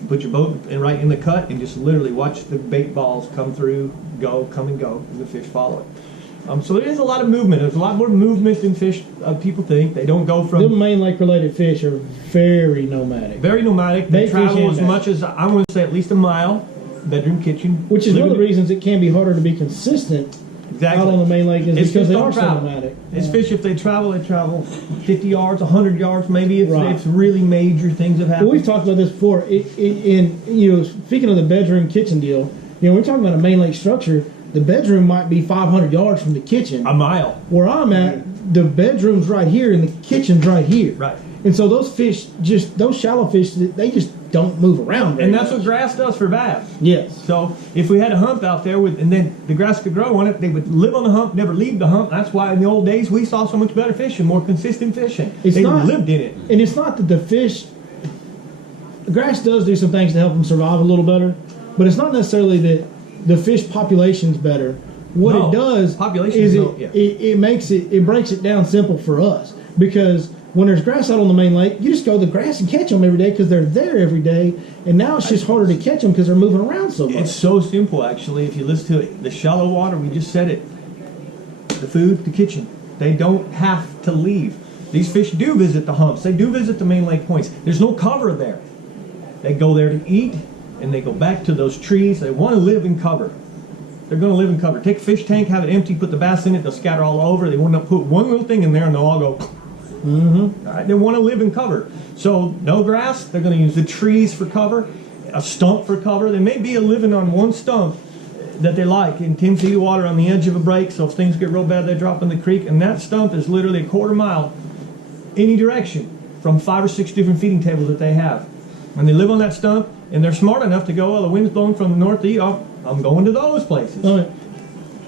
You put your boat right in the cut and just literally watch the bait balls come through, come and go, and the fish follow it. So there is a lot of movement. There's a lot more movement than fish people think. They don't go from... The main lake-related fish are very nomadic. Very nomadic. They travel as much as, I want to say, at least a mile, bedroom, kitchen. Which is one of the reasons it can be harder to be consistent out on the main lake, is because they are so nomadic. It's fish, if they travel 50 yards, 100 yards, maybe if really major things have happened. Well, we've talked about this before. Speaking of the bedroom kitchen deal, we're talking about a main lake structure. The bedroom might be 500 yards from the kitchen. A mile. Where I'm at, the bedroom's right here and the kitchen's right here. Right. And so those fish, those shallow fish, they just don't move around. And that's what grass does for bass. Yes. So if we had a hump out there and then the grass could grow on it, they would live on the hump, never leave the hump. That's why in the old days we saw so much better fishing, more consistent fishing. They lived in it. And it's not that the grass does do some things to help them survive a little better, but it's not necessarily that the fish population's better. What it does is it breaks it down simple for us, because when there's grass out on the main lake, you just go to the grass and catch them every day because they're there every day. And now it's just harder to catch them because they're moving around so much. It's so simple, actually. If you listen to it, the shallow water, we just said it. The food, the kitchen. They don't have to leave. These fish do visit the humps. They do visit the main lake points. There's no cover there. They go there to eat, and they go back to those trees. They want to live in cover. They're going to live in cover. Take a fish tank, have it empty, put the bass in it, they'll scatter all over. They want to put one little thing in there, and they'll all go... Mm-hmm. All right, they want to live in cover. So no grass, they're going to use the trees for cover, a stump for cover. They may be living on one stump that they like in 10 feet of water on the edge of a break, so if things get real bad, they drop in the creek, and that stump is literally a quarter mile any direction from 5 or 6 different feeding tables that they have. And they live on that stump, and they're smart enough to go, well, the wind's blowing from the northeast, I'm going to those places. Okay.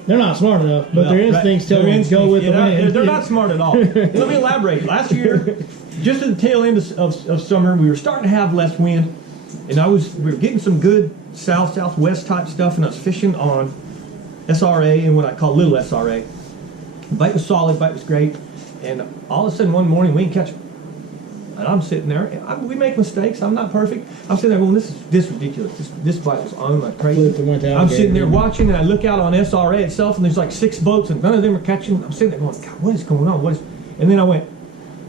They're not smart enough, but their instincts tell them to go with the wind. They're not smart at all. Let me elaborate. Last year, just at the tail end of summer, we were starting to have less wind, and we were getting some good southwest type stuff, and I was fishing on SRA and what I call little SRA. The bite was solid, bite was great, and all of a sudden one morning we didn't catch them. And I'm sitting there, and we make mistakes, I'm not perfect. I'm sitting there going, this is ridiculous. This bite was on like crazy. I'm sitting there watching, and I look out on SRA itself, and there's like 6 boats, and none of them are catching. I'm sitting there going, God, what is going on? And then I went,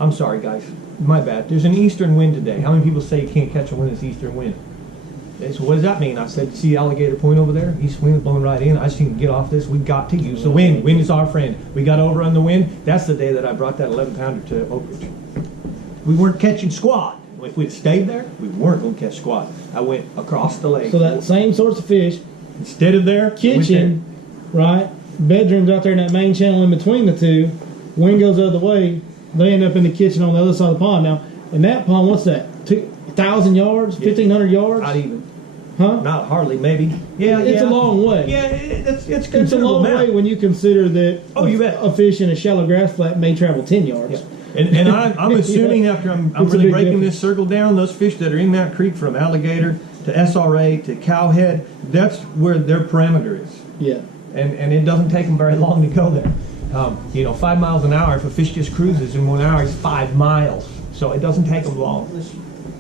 I'm sorry, guys, my bad. There's an eastern wind today. How many people say you can't catch a wind that's eastern wind? They said, what does that mean? I said, see Alligator Point over there? East wind is blowing right in. I just need to get off this. We've got to use the wind. Wind is our friend. We got over on the wind. That's the day that I brought that 11-pounder to Oak Ridge. We weren't catching squat. If we'd stayed there, we weren't going to catch squat. I went across the lake. So that same sorts of fish, instead of there, kitchen, right? Bedrooms out there in that main channel in between the two. Wind goes the other way. They end up in the kitchen on the other side of the pond. Now, in that pond, what's that? 2,000 yards? 1,500 yards? Not even. Huh? Not hardly, maybe. Yeah, it's a long way. Yeah, it's It's a long way when you consider that a fish in a shallow grass flat may travel 10 yards. Yeah. And I'm assuming after I'm really breaking this circle down, those fish that are in that creek from Alligator to SRA to Cowhead, that's where their parameter is. Yeah. And it doesn't take them very long to go there. 5 miles an hour, if a fish just cruises in 1 hour, it's 5 miles. So it doesn't take them long.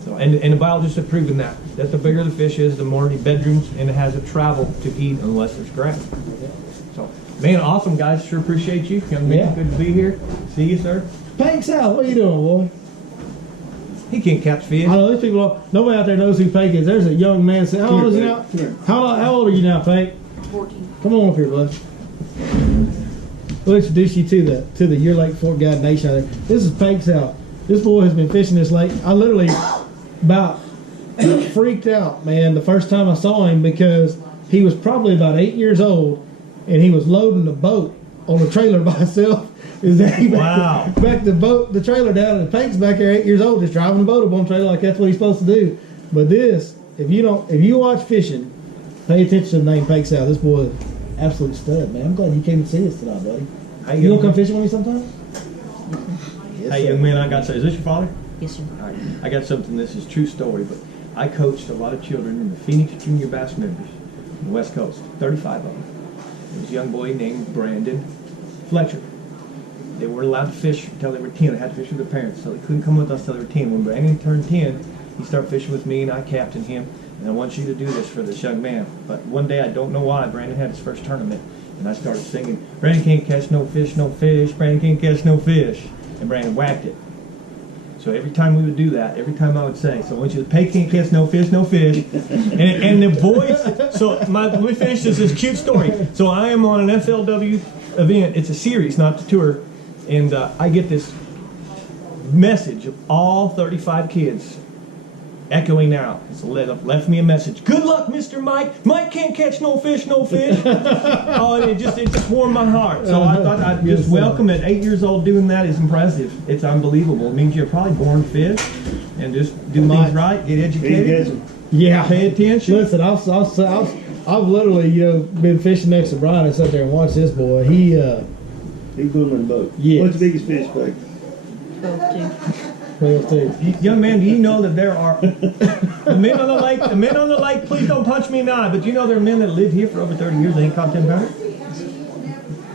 So, and the biologists have proven that the bigger the fish is, the more the bedrooms, and it has to travel to eat unless there's grass. So, man, awesome, guys. Sure appreciate you. Young man, good to be here. See you, sir. Peg Sal, what are you doing, boy? He can't catch fish. I know these people. Nobody out there knows who Peg is. There's a young man saying, "How old is he now? How old are you now, Peg?" 14. Come on up here, bud. We'll introduce you to the Your Lake Fork Guide Nation out there. This is Peg Sal. This boy has been fishing this lake. I literally about freaked out, man, the first time I saw him, because He was probably about 8 years old, and he was loading the boat on the trailer by himself. Is that he Wow. back the trailer down, and Pate's back there 8 years old, just driving the boat up on the trailer like that's what he's supposed to do. But this, if you watch fishing, pay attention to the name Pate South. This boy is absolute stud, man. I'm glad you came and see us tonight, buddy. How You gonna come fishing with me sometime? Yes, Hey, sir. young man, I got to say, is this your father? Yes, sir. All right. I got something, this is true story, but I coached a lot of children in the Phoenix Junior Bass members on the West Coast, 35 of them. There was a young boy named Brandon Fletcher. They weren't allowed to fish until they were 10. They had to fish with their parents, so they couldn't come with us until they were 10. When Brandon turned 10, he started fishing with me, and I captained him. And I want you to do this for this young man. But one day, I don't know why, Brandon had his first tournament, and I started singing, Brandon can't catch no fish, no fish. Brandon can't catch no fish. And Brandon whacked it. So every time we would do that, every time I would say, so I want you to pay can't catch no fish, no fish. and the boys, let me finish this cute story. So I am on an FLW event. It's a series, not the tour. And I get this message of all 35 kids echoing out. It's left me a message. Good luck, Mr. Mike. Mike can't catch no fish, no fish. Oh, and it just warmed my heart. So I thought I'd just welcome at 8 years old doing that is impressive. It's unbelievable. It means you're probably born to fish and just do things right, get educated. Yeah. Pay attention. Listen, I've literally, been fishing next to Brian and sat there and watched this boy. He's booming boat. Yes. What's the biggest fish, Pate? 12, 2. Young man, do you know that there are the men on the lake, please don't punch me now, but you know there are men that live here for over 30 years that ain't caught 10 pounders?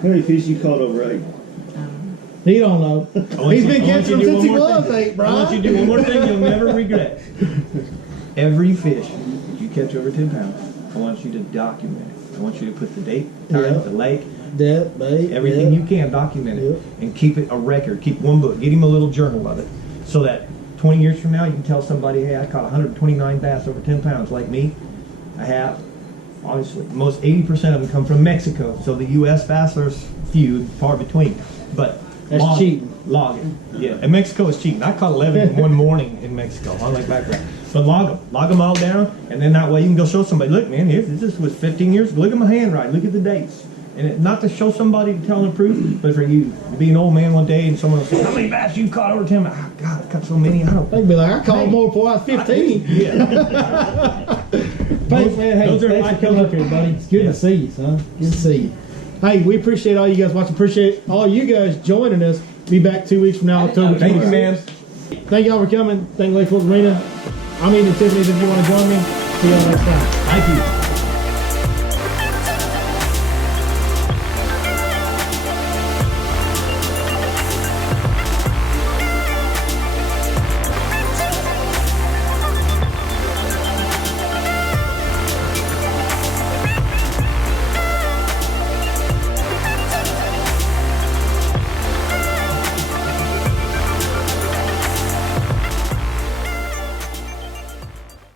How many fish you caught over 8? He don't know. He's been catching them since he was 8, I Brian. want you to do one more thing you'll never regret. Every fish you catch over 10 pounds, I want you to document it. I want you to put the date, time, the lake, everything you can, document it, and keep it a record. Keep one book. Get him a little journal of it, so that 20 years from now you can tell somebody, hey, I caught 129 bass over 10 pounds like me. I have. Honestly, most 80% of them come from Mexico, so the U.S. bass, there's few, far between. But That's cheating. Logging. Yeah, and Mexico is cheating. I caught 11 in one morning in Mexico on Lake Background. But log them all down, and then that way you can go show somebody, look, man, this was 15 years. Look at my handwriting. Look at the dates. And not to show somebody to tell them the proof, but for you to be an old man one day and someone will say, how many bass you've caught over 10? Oh, God, I caught so many. I don't. They'd be like, I caught more before I was 15. Yeah. Thanks, man. Hey, thanks for coming up here, buddy. It's good to see you, son. Good to see you. Hey, we appreciate all you guys watching. Appreciate all you guys joining us. Be back 2 weeks from now, October 26th. Thank you, man. Thank y'all for coming. Thank Lake Fork Marina. I'm Ian and Tiffany's if you want to join me. See y'all next time. Thank you.